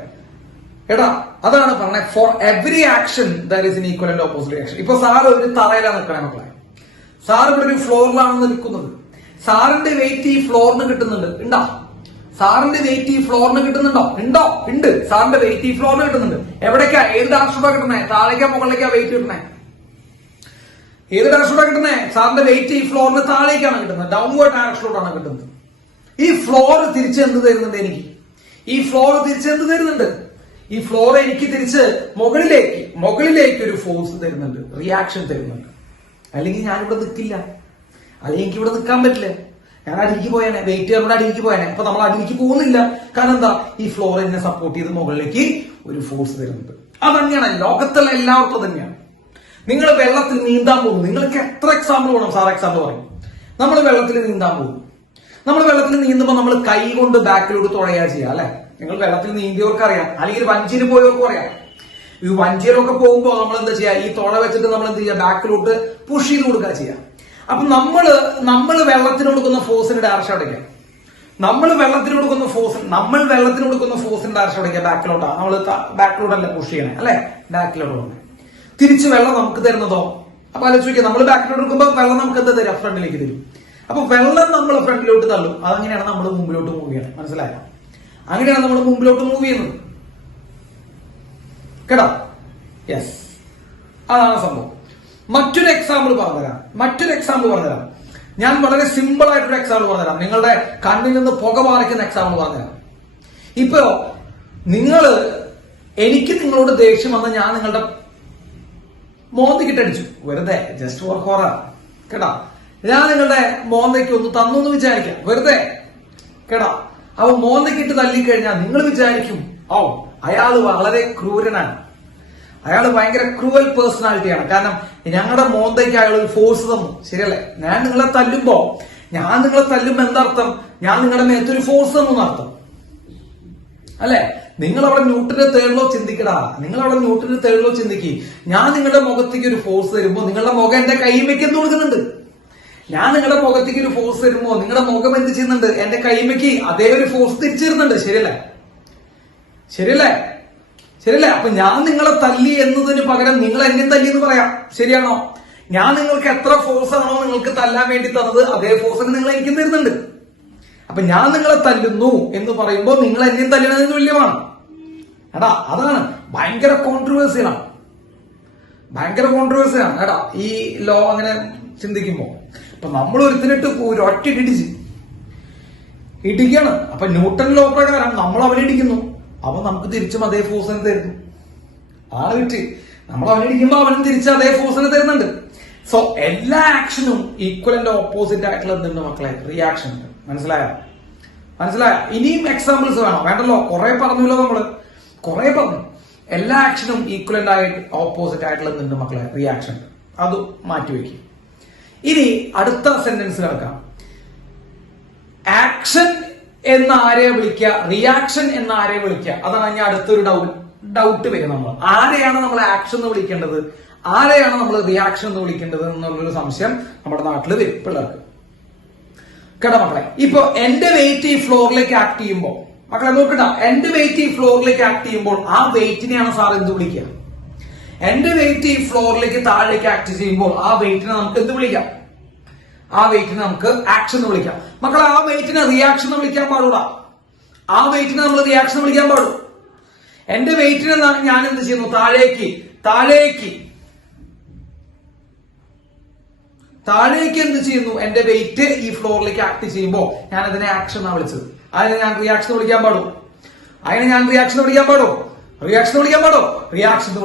എടാ, അതാണ് പറഞ്ഞത്. For every action there is an equal and opposite action. ഇപ്പൊ സാറ് ഒരു തറയിലാണ് നിൽക്കണേ മക്കളെ. സാർ ഇവിടെ ഒരു ഫ്ലോറിലാണ് നിൽക്കുന്നത്. സാറിന്റെ വെയിറ്റ് ഈ ഫ്ലോറിന് കിട്ടുന്നുണ്ട്. ഉണ്ടോ? സാറിന്റെ വെയിറ്റ് ഈ ഫ്ലോറിന് കിട്ടുന്നുണ്ടോ? ഉണ്ട്. സാറിന്റെ വെയിറ്റ് ഈ ഫ്ലോറിന് കിട്ടുന്നുണ്ട്. എവിടേക്കാ? ഏത് ഡയറക്ഷനാ കിട്ടുന്നേ? താഴേക്കാ മുകളിലേക്കാ വെയിറ്റ് കിട്ടുന്നേ? ഏത് ഡയറക്ഷനാ കിട്ടുന്നേ? സാറിന്റെ വെയിറ്റ് ഈ ഫ്ലോറിന് താഴേക്കാണ് കിട്ടുന്നത്. ഡൗൺവേർഡ് ഡയറക്ഷനിലോട്ടാണ് കിട്ടുന്നത്. ഈ ഫ്ലോർ തിരിച്ച് എന്ത് തരുന്നുണ്ട് എനിക്ക്? ഈ ഫ്ലോർ എനിക്ക് തിരിച്ച് മുകളിലേക്ക് ഒരു ഫോഴ്സ് തരുന്നുണ്ട്, റിയാക്ഷൻ തരുന്നുണ്ട്. അല്ലെങ്കിൽ ഞാനിവിടെ നിൽക്കില്ല, അല്ലെങ്കിൽ എനിക്ക് ഇവിടെ നിൽക്കാൻ പറ്റില്ല. ഞാൻ അടിക്ക് പോയാനെ, വെയിറ്റ് കയറുകൊണ്ട് അടിക്ക് പോയാനെ. അപ്പൊ നമ്മൾ അടിക്ക് പോകുന്നില്ല. കാരണം എന്താ? ഈ ഫ്ലോർ എന്നെ സപ്പോർട്ട് ചെയ്ത് മുകളിലേക്ക് ഒരു ഫോഴ്സ് തരുന്നുണ്ട്. അതന്നെയാണ് ലോകത്തുള്ള എല്ലാവർക്കും തന്നെയാണ്. നിങ്ങൾ വെള്ളത്തിൽ നീന്താൻ പോകും. നിങ്ങൾക്ക് എത്ര എക്സാമ്പിൾ വേണം? സാർ എക്സാമ്പിൾ പറയും. നമ്മൾ വെള്ളത്തിൽ നീന്താൻ പോകും. നമ്മൾ വെള്ളത്തിൽ നീന്തുമ്പോൾ നമ്മൾ കൈ കൊണ്ട് ബാക്കിലോട്ട് തുഴയാ ചെയ്യുക അല്ലെ? നിങ്ങൾ വെള്ളത്തിൽ നീന്തിയവർക്ക് അറിയാം, അല്ലെങ്കിൽ വഞ്ചിയിൽ പോയവർക്കും അറിയാം. ഈ വഞ്ചിയിലൊക്കെ പോകുമ്പോൾ നമ്മൾ എന്താ ചെയ്യാ? ഈ തുഴ വെച്ചിട്ട് നമ്മൾ എന്ത് ചെയ്യുക? ബാക്കിലോട്ട് പുഷ് ചെയ്ത് കൊടുക്കുക ചെയ്യുക. അപ്പൊ നമ്മൾ വെള്ളത്തിന് കൊടുക്കുന്ന ഫോഴ്സിന്റെ ഡയറക്ഷൻ എവിടേക്കാണ്? നമ്മൾ വെള്ളത്തിന് കൊടുക്കുന്ന ഫോഴ്സിന്റെ ഡയറക്ഷൻ എവിടേക്കാണ്? ബാക്കിലോട്ടാണ്. നമ്മൾ ബാക്കിലോട്ടല്ല പുഷ് ചെയ്യണേ അല്ലെ? ബാക്കിലോട്ട് പോകുന്നത്. തിരിച്ച് വെള്ളം നമുക്ക് തരുന്നതോ? അപ്പൊ ആലോചിക്കുക, നമ്മൾ ബാക്കിലോട്ട് എടുക്കുമ്പോൾ വെള്ളം നമുക്ക് എന്താ തരാം? ഫ്രണ്ടിലേക്ക് തരും. അപ്പൊ വെള്ളം നമ്മൾ ഫ്രണ്ടിലോട്ട് തള്ളും. അതങ്ങനെയാണ് നമ്മൾ മുമ്പിലോട്ട് മൂവ് ചെയ്യണം. മനസ്സിലായോ? അങ്ങനെയാണ് നമ്മൾ മുമ്പിലോട്ട് മൂവ് ചെയ്യുന്നത് കേട്ടോ. യെസ്, അതാണ് സംഭവം. മറ്റൊരു എക്സാമ്പിൾ പറഞ്ഞുതരാം. ഞാൻ വളരെ സിമ്പിൾ ആയിട്ടൊരു എക്സാമ്പിൾ പറഞ്ഞുതരാം. നിങ്ങളുടെ കണ്ണിൽ നിന്ന് പുക പാറിക്കുന്ന എക്സാമ്പിൾ പറഞ്ഞുതരാം. ഇപ്പോ എനിക്ക് നിങ്ങളോട് ദേഷ്യം വന്ന് ഞാൻ നിങ്ങളുടെ മോന്തയ്ക്കിട്ടടിച്ചു, വെറുതെ, ജസ്റ്റ് ഫോർ ഹോറർ കേട്ടോ. ഞാൻ നിങ്ങളുടെ മോന്തയ്ക്ക് ഒന്ന് തന്നു എന്ന് വിചാരിക്കാം, വെറുതെ കേട്ടോ. അപ്പൊ മോന്തയ്ക്കിട്ട് തല്ലിക്കഴിഞ്ഞാൽ നിങ്ങൾ വിചാരിക്കും, അയാൾ വളരെ ക്രൂരനാണ്, അയാൾ ഭയങ്കര ക്രൂവൽ പേഴ്സണാലിറ്റിയാണ്. കാരണം ഞങ്ങളുടെ മോന്തയ്ക്ക് അയാൾ ഒരു ഫോഴ്സ് തന്നു. ശരിയല്ലേ? ഞാൻ നിങ്ങളെ തല്ലുമ്പോ എന്തർത്ഥം? ഞാൻ നിങ്ങളുടെ മേത്തൊരു ഫോഴ്സ് തന്നു എന്നർത്ഥം അല്ലെ? നിങ്ങൾ അവിടെ ന്യൂട്ടന്റെ തേളിലോ ചിന്തിക്കടാ. ഞാൻ നിങ്ങളുടെ മുഖത്തേക്ക് ഒരു ഫോഴ്സ് തരുമ്പോ നിങ്ങളുടെ മുഖം എന്റെ കൈമയ്ക്ക് എന്ത് കൊടുക്കുന്നുണ്ട്? ഞാൻ നിങ്ങളുടെ മുഖത്തേക്ക് ഒരു ഫോഴ്സ് തരുമ്പോ നിങ്ങളുടെ മുഖം എന്ത് ചെയ്യുന്നുണ്ട്? എന്റെ കൈമയ്ക്ക് അതേ ഒരു ഫോഴ്സ് തിരിച്ചു തരുന്നുണ്ട്. ശരിയല്ലേ? അപ്പൊ ഞാൻ നിങ്ങളെ തല്ലി എന്നതിന് പകരം നിങ്ങൾ എന്നെ തല്ലി എന്ന് പറയാം. ശരിയാണോ? ഞാൻ നിങ്ങൾക്ക് എത്ര ഫോഴ്സ് ആണോ നിങ്ങൾക്ക് തല്ലാൻ വേണ്ടി തന്നത്, അതേ ഫോഴ്സ് നിങ്ങൾ എനിക്കും തരുന്നുണ്ട്. അപ്പൊ ഞാൻ നിങ്ങളെ തല്ലുന്നു എന്ന് പറയുമ്പോൾ നിങ്ങൾ എന്നെയും തല്ലുന്നതിന് തുല്യമാണ്. എടാ, അതാണ് ഭയങ്കര കോൺട്രവേഴ്സിയാണ് എടാ ഈ ലോ അങ്ങനെ ചിന്തിക്കുമ്പോ. അപ്പൊ നമ്മൾ ഒരുത്തിനിട്ട് ഒരൊറ്റ ഇടിക്കാണ്. അപ്പൊ ന്യൂട്ടൺ ലോ പ്രകാരം നമ്മൾ അവനിടിക്കുന്നു, അവൻ നമുക്ക് തിരിച്ചും അതേ ഫോഴ്സിനെ തരുന്നു. ആണ് വിറ്റ് നമ്മൾ അവനിടിക്കുമ്പോ അവനും തിരിച്ച് അതേ ഫോഴ്സിനെ തരുന്നുണ്ട്. സോ എല്ലാ ആക്ഷനും ഈക്വൽ ആൻഡ് ഓപ്പോസിറ്റ് ആയിട്ടുള്ള എന്തുണ്ട് മക്കളെ? റിയാക്ഷൻ ഉണ്ട്. മനസ്സിലായോ? മനസ്സിലായ? ഇനിയും എക്സാമ്പിൾസ് വേണം? വേണ്ടല്ലോ, കുറെ പറഞ്ഞല്ലോ നമ്മള്, കുറെ പറഞ്ഞു. എല്ലാ ആക്ഷനും ഈക്വലന്റ് ആയിട്ട് ഓപ്പോസിറ്റ് ആയിട്ടുള്ള നിന്റെ മക്കളെ റിയാക്ഷൻ, അത് മാറ്റിവെക്കും. ഇനി അടുത്ത സെന്റൻസ് കിടക്കാം. ആക്ഷൻ എന്ന ആരെ വിളിക്കുക, റിയാക്ഷൻ എന്ന ആരെ വിളിക്കുക, അതാണ് ഞാൻ അടുത്തൊരു ഡൗട്ട് വരും. നമ്മൾ ആരെയാണ് നമ്മൾ ആക്ഷൻ എന്ന് വിളിക്കേണ്ടത്, ആരെയാണ് നമ്മൾ റിയാക്ഷൻ എന്ന് വിളിക്കേണ്ടത് എന്നുള്ളൊരു സംശയം നമ്മുടെ നാട്ടിൽ വരും പിള്ളേർക്ക്. കേട്ടോ മക്കളെ, ഇപ്പൊ എന്റെ വെയിറ്റ് ഈ ഫ്ലോറിലേക്ക് ആക്ട് ചെയ്യുമ്പോൾ, മക്കളെ നോക്കണ്ട, എന്റെ വെയിറ്റ് ഈ ഫ്ലോറിലേക്ക് ആക്ട് ചെയ്യുമ്പോൾ ആ വെയിറ്റിനെയാണ് സാർ എന്ത് വിളിക്കുക? എന്റെ വെയിറ്റ് ഈ ഫ്ലോറിലേക്ക് താഴേക്ക് ആക്ട് ചെയ്യുമ്പോൾ ആ വെയിറ്റിനെ നമുക്ക് എന്ത് വിളിക്കാം? ആ വെയിറ്റിനെ നമുക്ക് ആക്ഷൻ എന്ന് വിളിക്കാം. മക്കളെ, ആ വെയിറ്റിനെ റിയാക്ഷൻ എന്ന് വിളിക്കാൻ പാടൂടാ. ആ വെയിറ്റിനെ നമ്മൾ റിയാക്ഷൻ എന്ന് വിളിക്കാൻ പാടും. എന്റെ വെയിറ്റിനെ ഞാൻ എന്ത് ചെയ്യുന്നു? താഴേക്ക് എന്ത് ചെയ്യുന്നു? എന്റെ വെയിറ്റ് ഈ ഫ്ലോറിലേക്ക് ആക്ട് ചെയ്യുമ്പോൾ ഞാൻ അതിനെ ആക്ഷൻ എന്നാണ് വിളിച്ചത്. അതിനെ ഞാൻ റിയാക്ഷൻ വിളിക്കാൻ പാടും? റിയാക്ഷൻ വിളിക്കാൻ പാടും? റിയാക്ഷൻ എന്ന്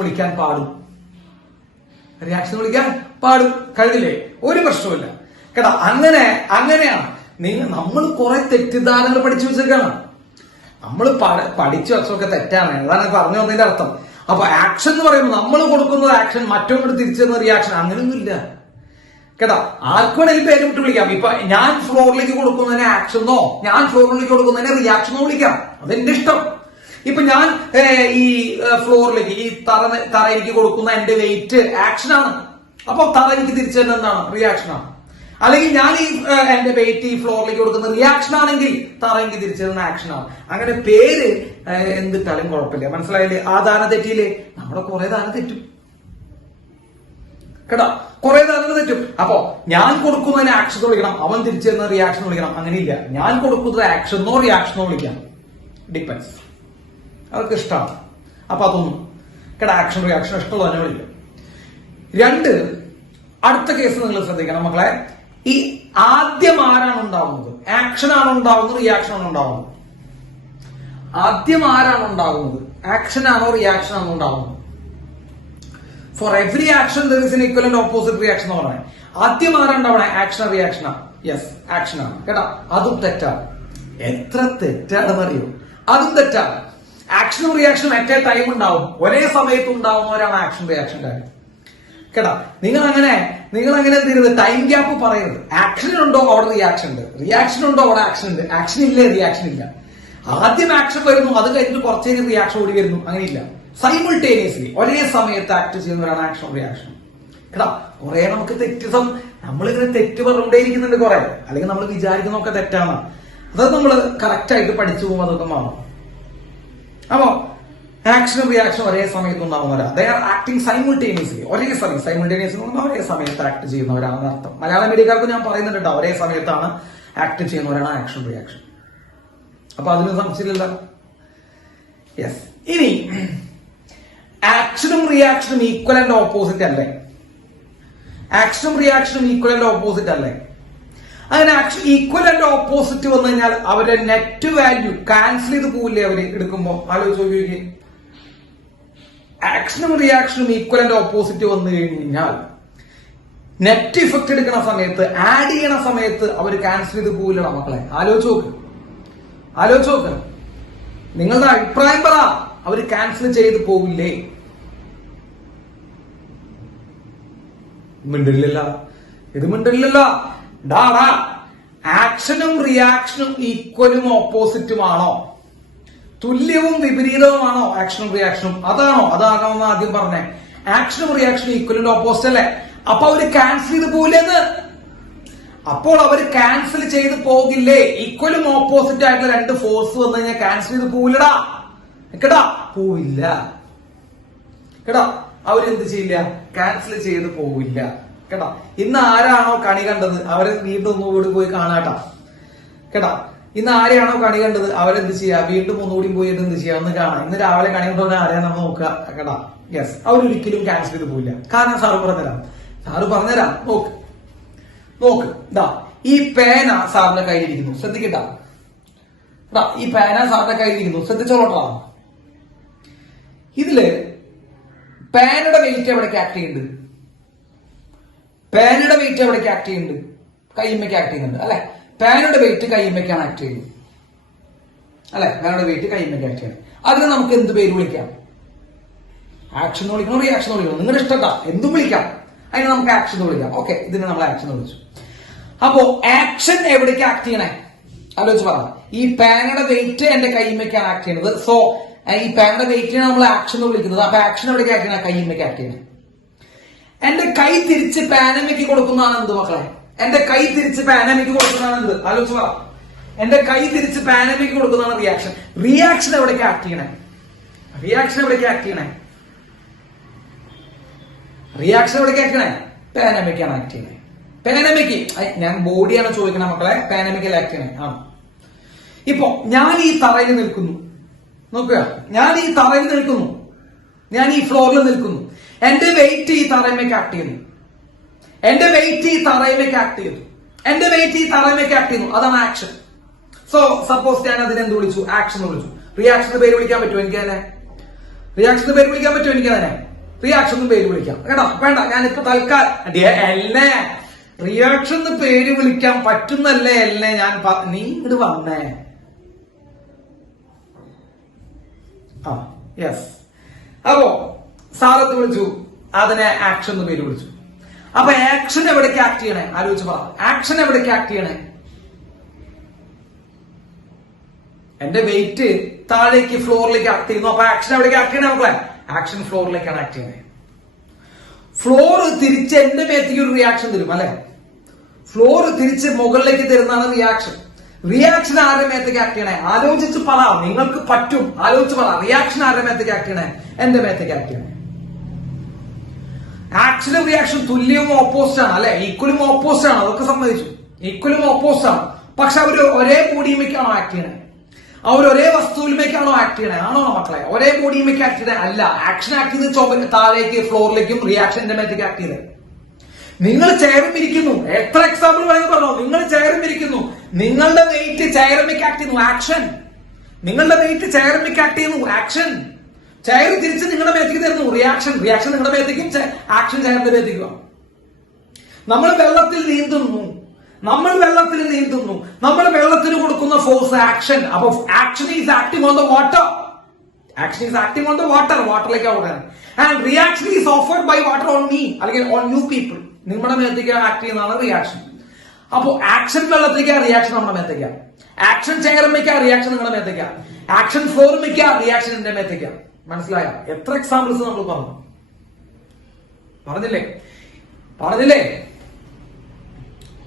വിളിക്കാൻ പാടും. കഴിഞ്ഞില്ലേ? ഒരു പ്രശ്നമില്ല കേട്ടോ. അങ്ങനെയാണ് നമ്മൾ കുറെ തെറ്റിദ്ധാരണകൾ പഠിച്ചു വെച്ചേക്കാണ്. നമ്മൾ പഠിച്ചു വെച്ചൊക്കെ തെറ്റാണ്, അതാണ് പറഞ്ഞു വന്നതിന്റെ അർത്ഥം. അപ്പൊ ആക്ഷൻ എന്ന് പറയുമ്പോൾ നമ്മൾ കൊടുക്കുന്നത് ആക്ഷൻ, മറ്റൊന്നും തിരിച്ചു തരുന്ന റിയാക്ഷൻ, അങ്ങനെയൊന്നുമില്ല കേട്ടോ. ആർക്കും വേണമെങ്കിലും പേര് വിട്ട് വിളിക്കാം. ഇപ്പൊ ഞാൻ ഫ്ലോറിലേക്ക് കൊടുക്കുന്നതിനെ ആക്ഷനോ, ഞാൻ ഫ്ലോറിലേക്ക് കൊടുക്കുന്നതിനെ റിയാക്ഷനോ വിളിക്കാം, അതെന്റെ ഇഷ്ടം. ഇപ്പൊ ഞാൻ ഈ ഫ്ലോറിലേക്ക്, ഈ തറയിലേക്ക് കൊടുക്കുന്ന എന്റെ വെയിറ്റ് ആക്ഷനാണ്, അപ്പൊ തറ എനിക്ക് തിരിച്ചു തരുന്നത് എന്താണ്? റിയാക്ഷനാണ്. അല്ലെങ്കിൽ ഞാൻ ഈ എന്റെ വെയിറ്റ് ഈ ഫ്ലോറിലേക്ക് കൊടുക്കുന്ന റിയാക്ഷൻ ആണെങ്കിൽ തറ എനിക്ക് തിരിച്ചു തരുന്ന ആക്ഷനാണ്. അങ്ങനെ പേര് എന്തിട്ടാലും കുഴപ്പമില്ല. മനസ്സിലായില്ലേ? ആ ധാരണ തെറ്റിയില്ലേ? നമ്മുടെ കുറെ ധാരണ തെറ്റും കേട്ടോ, കുറെ ധാരണ തെറ്റും. അപ്പോ ഞാൻ കൊടുക്കുന്നതിന് ആക്ഷൻ വിളിക്കണം, അവൻ തിരിച്ചു തരുന്ന റിയാക്ഷൻ വിളിക്കണം, അങ്ങനെയില്ല. ഞാൻ കൊടുക്കുന്നത് ആക്ഷനോ റിയാക്ഷനോ വിളിക്കാം, ഡിപ്പെൻസ്. അതൊക്കെ ഇഷ്ടമാണ്. അപ്പൊ അതൊന്നും കേട്ടോ, ആക്ഷൻ റിയാക്ഷൻ ഇഷ്ടമുള്ള തന്നെ വിളിക്കാം. രണ്ട്, അടുത്ത കേസ് നിങ്ങൾ ശ്രദ്ധിക്കണം മക്കളെ. ഈ ആദ്യം ആരാണ് ഉണ്ടാവുന്നത്? ആക്ഷൻ ആണോ ഉണ്ടാവുന്നത്, റിയാക്ഷൻ ആണോ ഉണ്ടാവുന്നത്? ആദ്യം ആരാണ് ഉണ്ടാകുന്നത്? ആക്ഷൻ ആണോ റിയാക്ഷൻ ആണോ ഉണ്ടാവുന്നത്? For every action there is an equivalent opposite reaction എന്ന് പറഞ്ഞത്. ആദ്യം ആരാണ്ടാവണേ? ആക്ഷൻ റിയാക്ഷനാ? യെസ്, ആക്ഷൻ ആണ് കേട്ടോ. അതും തെറ്റാണ്. എത്ര തെറ്റാണെന്ന് അറിയോ? അതും തെറ്റാണ്. ആക്ഷനും റിയാക്ഷനും അറ്റ് എ ടൈം ഉണ്ടാവും, ഒരേ സമയത്ത് ഉണ്ടാവുന്നവരാണ് ആക്ഷൻ റിയാക്ഷൻ കാര്യം കേട്ടോ. നിങ്ങൾ അങ്ങനെ എന്തിരുന്നത്? ടൈം ഗ്യാപ്പ് പറയരുത്. ആക്ഷൻ ഉണ്ടോ അവിടെ റിയാക്ഷൻ ഉണ്ട്, റിയാക്ഷൻ ഉണ്ടോ അവിടെ ആക്ഷൻ ഉണ്ട്, ആക്ഷൻ ഇല്ലേ റിയാക്ഷൻ ഇല്ല. ആദ്യം ആക്ഷൻ വരുന്നു, അത് കഴിഞ്ഞിട്ട് കുറച്ചു കഴിഞ്ഞ് റിയാക്ഷൻ ഓടി വരുന്നു, അങ്ങനെയില്ല. സൈമിൾട്ടേനിയസ്ലി ഒരേ സമയത്ത് ആക്ട് ചെയ്യുന്നവരാണ് ആക്ഷൻ റിയാക്ഷൻ കേട്ടോ. കുറെ നമുക്ക് നമ്മളിങ്ങനെ തെറ്റ് പറഞ്ഞുകൊണ്ടേയിരിക്കുന്നുണ്ട് കുറെ, അല്ലെങ്കിൽ നമ്മൾ വിചാരിക്കുന്നതൊക്കെ തെറ്റാണ്. അത് നമ്മൾ കറക്റ്റ് ആയിട്ട് പഠിച്ചു പോകുമ്പോൾ അതൊക്കെ മാറും. അപ്പോ ആക്ഷനും റിയാക്ഷനും ഒരേ സമയത്ത് ഉണ്ടാവുന്നവരാ. They are acting simultaneously. Simultaneously ഒരേ സമയത്ത് ആക്ട് ചെയ്യുന്നവരാണെന്ന് അർത്ഥം. മലയാളം മീഡിയക്കാർക്ക് ഞാൻ പറയുന്നുണ്ട് കേട്ടോ, ഒരേ സമയത്താണ് ആക്ട് ചെയ്യുന്നവരാണ് ആക്ഷൻ റിയാക്ഷൻ. അപ്പൊ അതിന് സംശയമില്ല. യെസ്. ഇനി ആക്ഷനും റിയാക്ഷനും ഈക്വലന്റ് ഓപ്പോസിറ്റ് അല്ലേ? ആക്ഷനും റിയാക്ഷനും ഈക്വലന്റ് ഓപ്പോസിറ്റ് അല്ലേ? അങ്ങനെ ആക്ഷൻ ഈക്വലന്റ് ഓപ്പോസിറ്റ് വന്നു കഴിഞ്ഞാൽ അവരുടെ നെറ്റ് വാല്യൂ ക്യാൻസൽ ചെയ്ത് പോവില്ലേ അവര് എടുക്കുമ്പോ? ആലോചിച്ച് നോക്കി. ആക്ഷനും റിയാക്ഷനും ഈക്വലന്റ് ഓപ്പോസിറ്റ് വന്നു കഴിഞ്ഞാൽ നെറ്റ് ഇഫക്റ്റ് എടുക്കുന്ന സമയത്ത്, ആഡ് ചെയ്യണ സമയത്ത് അവർ ക്യാൻസൽ ചെയ്ത് പോവില്ലടാ മക്കളെ. ആലോചിച്ച് നോക്ക്. നിങ്ങളുടെ അഭിപ്രായം പറ, അവര് ക്യാൻസൽ ചെയ്ത് പോവില്ലേ? മിണ്ടില്ലല്ലോ. ഡാടാ, ആക്ഷനും റിയാക്ഷനും ഈക്വലും ഓപ്പോസിറ്റുമാണോ? തുല്യവും വിപരീതവുമാണോ ആക്ഷനും റിയാക്ഷനും? അതാണോ ആദ്യം പറഞ്ഞേ? ആക്ഷനും റിയാക്ഷനും ഈക്വലിന്റെ ഓപ്പോസിറ്റ് അല്ലേ? അപ്പൊ അവര് ക്യാൻസൽ ചെയ്ത് പോവില്ലെന്ന്. അപ്പോൾ അവര് ക്യാൻസൽ ചെയ്ത് പോകില്ലേ? ഈക്വലും ഓപ്പോസിറ്റ് ആയിട്ടുള്ള രണ്ട് ഫോഴ്സ് വന്നു കഴിഞ്ഞാൽ ക്യാൻസൽ ചെയ്ത് പോവില്ലടാ കേട്ടാ, പോവില്ല കേട്ടാ. അവരെന്ത് ചെയ്യില്ല? ക്യാൻസൽ ചെയ്ത് പോവില്ല കേട്ടാ. ഇന്ന് ആരാണോ കണി കണ്ടത് അവരെ വീണ്ടും ഒന്നുകൂടി പോയി കാണാട്ടാ കേട്ടാ. ഇന്ന് ആരെയാണോ കണി കണ്ടത് അവരെന്ത് ചെയ്യാ? വീണ്ടും ഒന്നുകൂടി പോയിട്ട് എന്ത് ചെയ്യാ? ഒന്ന് കാണാം. ഇന്ന് രാവിലെ കണി കണ്ടവരെ ആരെയാ നമ്മൾ നോക്കുക കേട്ടാ. യെസ്, അവരൊരിക്കലും ക്യാൻസൽ ചെയ്ത് പോവില്ല. കാരണം സാറ് പറഞ്ഞുതരാം. നോക്ക്. ഇതാ ഈ പേന സാറിന്റെ കയ്യിലിരിക്കുന്നു, ശ്രദ്ധിക്കട്ടാ. ഈ പേന സാറിന്റെ കയ്യിലിരിക്കുന്നു, ശ്രദ്ധിച്ചോളട്ടാ. ഇതില് പേനയുടെ വെയിറ്റ് എവിടേക്ക് ആക്ട് ചെയ്യുന്നുണ്ട്? പേനയുടെ വെയിറ്റ് എവിടേക്ക് ആക്ട് ചെയ്യുന്നുണ്ട്? കൈമ്മയ്ക്ക് ആക്ട് ചെയ്യുന്നുണ്ട് അല്ലെ? പേനയുടെ വെയിറ്റ് കൈമ്മയ്ക്കാണ് ആക്ട് ചെയ്യുന്നത്. അല്ലെ? പാനയുടെ വെയിറ്റ് കൈമേക്ക് ആക്ട് ചെയ്യണം. അതിന് നമുക്ക് എന്ത് പേര് വിളിക്കാം? ആക്ഷൻ എന്ന് വിളിക്കണോ റിയാക്ഷൻ എന്ന് വിളിക്കണോ? നിങ്ങളുടെ ഇഷ്ടമല്ല, എന്തും വിളിക്കാം. അതിന് നമുക്ക് ആക്ഷൻ എന്ന് വിളിക്കാം. ഓക്കെ, ഇതിന് നമ്മൾ ആക്ഷൻ എന്ന് വിളിച്ചു. അപ്പോ ആക്ഷൻ എവിടേക്ക് ആക്ട് ചെയ്യണേ ആലോചിച്ച് പറ. ഈ പാനയുടെ വെയിറ്റ് എന്റെ കൈമേക്കാണ് ആക്ട് ചെയ്യുന്നത്. സോ ഈ പാനയുടെ വെയിറ്റിനെ നമ്മൾ ആക്ഷൻ എന്ന് വിളിക്കുന്നത്. അപ്പൊ ആക്ഷൻ എവിടേക്ക് ആക്ട് ചെയ്യണം? കൈമേക്ക് ആക്ട് ചെയ്യണം. എന്റെ കൈ തിരിച്ച് പാനമയ്ക്ക് കൊടുക്കുന്നതാണ് എന്ത് മക്കളെ? എന്റെ കൈ തിരിച്ച് പാനമയ്ക്ക് കൊടുക്കുന്നതാണ് എന്ത്? ആലോചിച്ച് പറ. എന്റെ കൈ തിരിച്ച് പാനമയ്ക്ക് കൊടുക്കുന്നതാണ് റിയാക്ഷൻ. റിയാക്ഷൻ എവിടേക്ക് ആക്ട് ചെയ്യണേ? റിയാക്ഷൻ എവിടേക്ക് ആക്ട് ചെയ്യണേ? റിയാക്ഷൻ എവിടേക്ക് ആക്ട് ചെയ്യണേ? പാനമയ്ക്കാണ് ആക്ട് ചെയ്യണേ. പാനമയ്ക്ക് ഞാൻ ബോഡിയാണ് ചോദിക്കണേ മക്കളെ. പാനമയ്ക്കൽ ആക്ട് ചെയ്യണേ ആണ്. ഇപ്പൊ ഞാൻ ഈ തറയിൽ നിൽക്കുന്നു, നോക്കുക. ഞാൻ ഈ തറയിൽ നിൽക്കുന്നു, ഞാൻ ഈ ഫ്ലോറിൽ നിൽക്കുന്നു. എന്റെ വെയിറ്റ് ഈ തറയിലേക്ക് ആക്ട് ചെയ്യുന്നു. എന്റെ വെയിറ്റ് ഈ തറയിലേക്ക് ആക്ട് ചെയ്യുന്നു. എന്റെ വെയിറ്റ് ഈ തറയിലേക്ക് ആക്ട് ചെയ്യുന്നു. അതാണ് ആക്ഷൻ. സോ സപ്പോസ് ഞാൻ അതിനെ എന്ത് വിളിച്ചു? ആക്ഷൻ എന്ന് വിളിച്ചു. റിയാക്ഷന് പേര് വിളിക്കാൻ പറ്റുമോ എനിക്ക് തന്നെ? റിയാക്ഷന് പേര് വിളിക്കാൻ പറ്റുമോ എനിക്ക് തന്നെ? റിയാക്ഷൻ പേര് വിളിക്കാം കേട്ടോ. വേണ്ട, ഞാനിപ്പോ തൽക്കാലം എന്നെ റിയാക്ഷൻ പേര് വിളിക്കാൻ പറ്റുന്നല്ലേ എന്നെ ഞാൻ നീ ഇങ്ങോട്ട് വന്നേ. ആ യെസ്. അപ്പോ സാറത്ത് വിളിച്ചു, അതിനെ ആക്ഷൻ എന്ന് പേര് വിളിച്ചു. അപ്പൊ ആക്ഷൻ എവിടേക്ക് ആക്ട് ചെയ്യണേ? ആലോചിച്ച് പറ. ആക്ഷൻ എവിടേക്ക് ആക്ട് ചെയ്യണേ? എന്റെ വെയിറ്റ് താഴേക്ക് ഫ്ലോറിലേക്ക് ആക്ട് ചെയ്യുന്നു. അപ്പൊ ആക്ഷൻ എവിടേക്ക് ആക്ട് ചെയ്യണേ മക്കളെ? ആക്ഷൻ ഫ്ലോറിലേക്കാണ് ആക്ട് ചെയ്യുന്നത്. ഫ്ലോർ തിരിച്ച് എന്റെ മേത്തേക്ക് ഒരു റിയാക്ഷൻ തരും അല്ലെ? ഫ്ലോർ തിരിച്ച് മുകളിലേക്ക് തരുന്നതാണ് റിയാക്ഷൻ. റിയാക്ഷൻ ആരുടെ മേത്തേക്ക് ആക്ട് ചെയ്യണേ? ആലോചിച്ച് പറ, നിങ്ങൾക്ക് പറ്റും. ആലോചിച്ച് പറ. റിയാക്ഷൻ ആരുടെ മേത്തേക്ക് ആക്ട് ചെയ്യണേ? എന്റെ മേത്തേക്ക് ആക്ട് ചെയ്യണേ. ആക്ഷനും റിയാക്ഷൻ തുല്യവും ഓപ്പോസിറ്റ് ആണ് അല്ലെ? ഈക്വലും ഓപ്പോസിറ്റ് ആണ്, അതൊക്കെ സമ്മതിച്ചു. ഈക്വലും ഓപ്പോസിറ്റ് ആണ്. പക്ഷെ അവര് ഒരേ ബോഡിയുമേക്കാണോ ആക്ട് ചെയ്യണേ? അവർ ഒരേ വസ്തുവിലേക്കാണോ ആക്ട് ചെയ്യണേ? ആണോ മക്കളെ? ഒരേ ബോഡിയുമേക്ക് ആക്ട് ചെയ്യണേ? അല്ല. ആക്ഷൻ ആക്ട് ചെയ്ത് താഴേക്ക് ഫ്ലോറിലേക്കും, റിയാക്ഷന്റെ മേത്തേക്ക് ആക്ട് ചെയ്തേ. നിങ്ങൾ ചെയറും ഇരിക്കുന്നു. എത്ര എക്സാമ്പിൾ വേണമെങ്കിൽ പറഞ്ഞോ. നിങ്ങൾ ചെയറും ഇരിക്കുന്നു. നിങ്ങളുടെ വെയിറ്റ് ചെയറുമേക്ക് ആക്ട് ചെയ്യുന്നു. ആക്ഷൻ. നിങ്ങളുടെ വെയിറ്റ് ചെയറുമേക്ക് ആക്ട് ചെയ്യുന്നു. ആക്ഷൻ. ചെയർ തിരിച്ച് നിങ്ങളുടെ മേത്തേക്ക് തരുന്നു. റിയാക്ഷൻ. റിയാക്ഷൻ നിങ്ങളുടെ മേത്തേക്കും, ആക്ഷൻ ചെയറിന്റെ മേത്തേക്കും. നമ്മൾ വെള്ളത്തിൽ നീന്തുന്നു. നമ്മൾ വെള്ളത്തിൽ നീന്തുന്നു. നമ്മൾ വെള്ളത്തിന് കൊടുക്കുന്ന ഫോഴ്സ് ആക്ഷൻ. അപ്പൊ action is acting on the water. Action is acting on the water. വാട്ടറിലേക്ക് കൊടുക്കാൻ. And reaction is offered by water on me, അല്ലെങ്കിൽ ഓൺ യു പീപ്പിൾ. നിങ്ങളുടെ മേത്തേക്ക് ആക്ട് ചെയ്യുന്നതാണ് റിയാക്ഷൻ. അപ്പോ ആക്ഷൻ വെള്ളത്തേക്കാ, റിയാക്ഷൻ നമ്മുടെ മേത്തേക്കാ. ആക്ഷൻ ചെയറുമേക്കാ, റിയാക്ഷൻ നിങ്ങളുടെ മേത്തേക്കാ. ആക്ഷൻ ഫ്ലോറുമേക്കാ, റിയാക്ഷൻ എന്റെ മേത്തേക്കാ. മനസ്സിലായ? എത്ര എക്സാമ്പിൾസ് നമ്മൾ പറഞ്ഞു? പറഞ്ഞില്ലേ? പറഞ്ഞില്ലേ?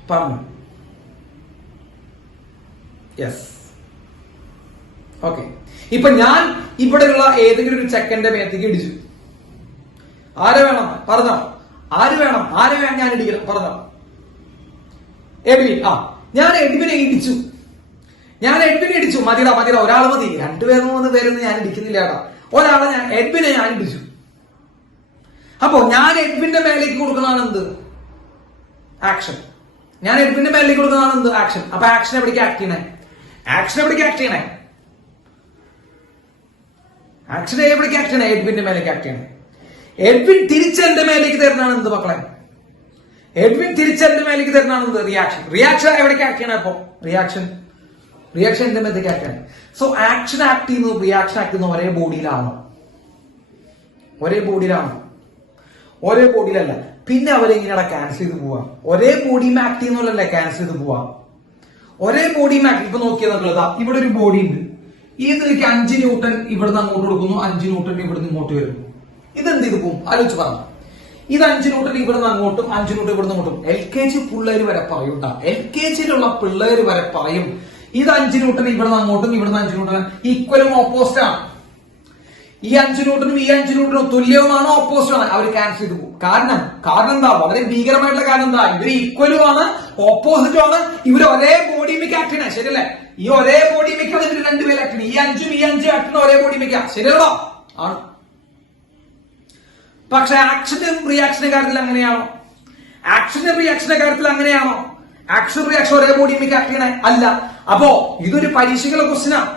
പറഞ്ഞു. യെസ്. ഓക്കെ. ഇപ്പൊ ഞാൻ ഇവിടെയുള്ള ഏതെങ്കിലും ഒരു ചെക്കന്റെ മേത്തേക്ക് ഇടിച്ചു. ആരെ വേണം? പറഞ്ഞോ. ആര് വേണം? ആരെ വേണം ഞാൻ ഇടിക്കണം? പറഞ്ഞോ. എഡ്വിൻ. ഞാൻ എഡ്വിനെ ഇടിച്ചു. ഞാൻ എഡ്വിനെ ഇടിച്ചു. മതിടാ മതിടാ, ഒരാൾ മതി. രണ്ടുപേരും 3 പേരൊന്നും ഞാൻ ഇടിക്കുന്നില്ല കേട്ടോ. ഒരാളെ എഡ്വിനെ ഞാൻ ഇടിച്ചു. അപ്പോ ഞാൻ എഡ്വിന്റെ മേലേക്ക് കൊടുക്കുന്നതാണ് എന്ത്? ആക്ഷൻ. ഞാൻ എഡ്വിന്റെ മേലേക്ക് കൊടുക്കുന്നതാണ് എന്ത്? ആക്ഷൻ. അപ്പൊ ആക്ഷൻ എവിടേക്ക് ആക്ട് ചെയ്യണേ? ആക്ഷൻ എവിടേക്ക് ആക്ട് ചെയ്യണേ? ആക്ഷൻ എവിടേക്ക് ആക്ട് ചെയ്യണേ? എഡ്വിന്റെ മേലേക്ക് ആക്ട് ചെയ്യണേ. എഡ്വിൻ തിരിച്ച് എന്റെ മേലേക്ക് തരുന്നതാണ് എന്ത് മക്കളെ? എഡ്വിൻ തിരിച്ച് എന്റെ മേലേക്ക് തരുന്നതാണ് എന്ത്? റിയാക്ഷൻ. റിയാക്ഷൻ എവിടേക്ക് ആക്ട് ചെയ്യണേ? അപ്പൊ റിയാക്ഷൻ. റിയാക്ഷൻ എന്റെ മേത്തേക്ക് ആക്ട് ചെയ്യണേ. സോ ആക്ഷൻ ആക്ട് ചെയ്യുന്നത്, റിയാക്ഷൻ ആക്ട് ചെയ്യുന്നത് ഒരേ ബോഡിയിലാണോ? ഒരേ ബോഡിയിലാണോ? ഒരേ ബോഡിയിലല്ല. പിന്നെ അവരെങ്ങനെയാണ് ക്യാൻസൽ ചെയ്ത് പോവാ? ഒരേ ബോഡിയും ആക്ട് ചെയ്യുന്നതല്ലേ ക്യാൻസൽ ചെയ്ത് പോവാ? ഒരേ ബോഡിയും ആക്ട്. ഇപ്പൊ നോക്കിയാൽ നോക്കുള്ളതാ, ഇവിടെ ഒരു ബോഡി ഉണ്ട്. ഇതിലേക്ക് 5 ന്യൂട്ടൺ ഇവിടുന്ന് അങ്ങോട്ട് കൊടുക്കുന്നു, 5 ന്യൂട്ടൺ ഇവിടുന്ന് ഇങ്ങോട്ട് വരുന്നു. ഇതെന്ത് ചെയ്ത് പോകും? ആലോചിച്ച് പറഞ്ഞു. ഇത് 5 ന്യൂട്ടൺ ഇവിടുന്ന് അങ്ങോട്ടും 5 ന്യൂട്ടൺ ഇവിടുന്ന് അങ്ങോട്ടും. LKG പിള്ളേര് വരെ പറയും. LKGയിലുള്ള പിള്ളേര് വരെ പറയും ഇത് 5 ന്യൂട്ടൺ ഇവിടുന്ന് അങ്ങോട്ടും ഇവിടുന്ന് 5 ന്യൂട്ടൺ ഈക്വലും ഓപ്പോസിറ്റ് ആണ്. ഈ 5 ന്യൂട്ടനും ഈ 5 ന്യൂട്ടനും തുല്യവുമാണ്, ഓപ്പോസിറ്റ് ആണ്. അവർ ക്യാൻസൽ ചെയ്ത് പോകും. കാരണം എന്താ? വളരെ ഭീകരമായിട്ടുള്ള കാരണം എന്താ? ഇവര് ഈക്വലും ആണ്, ഓപ്പോസിറ്റും ആണ്. ഇവര് ഒരേ ബോഡിമേക്ക് ആക്ട് ചെയ്യണേ. ശരിയല്ലേ? ഈ ഒരേ ബോഡിമേക്കാണ് ഇവര് രണ്ടുപേരും ആക്ട് ചെയ്യണേ. ഈ 5ഉം ഈ 5ഉം ആക്ട് ചെയ്യുന്ന ഒരേ ബോഡിമേക്കാ. ശരിയല്ലോ? ആണ്. പക്ഷെ ആക്ഷനും റിയാക്ഷന്റെ കാര്യത്തിൽ അങ്ങനെയാണോ? ആക്ഷനും റിയാക്ഷന്റെ കാര്യത്തിൽ അങ്ങനെയാണോ? ആക്ഷൻ റിയാക്ഷൻ ഒരേ ബോഡിമേക്ക് ആക്ട് ചെയ്യണേ? അല്ല. അപ്പോ ഇതൊരു പരീക്ഷകളുടെ ക്വസ്റ്റ്യനാണ്.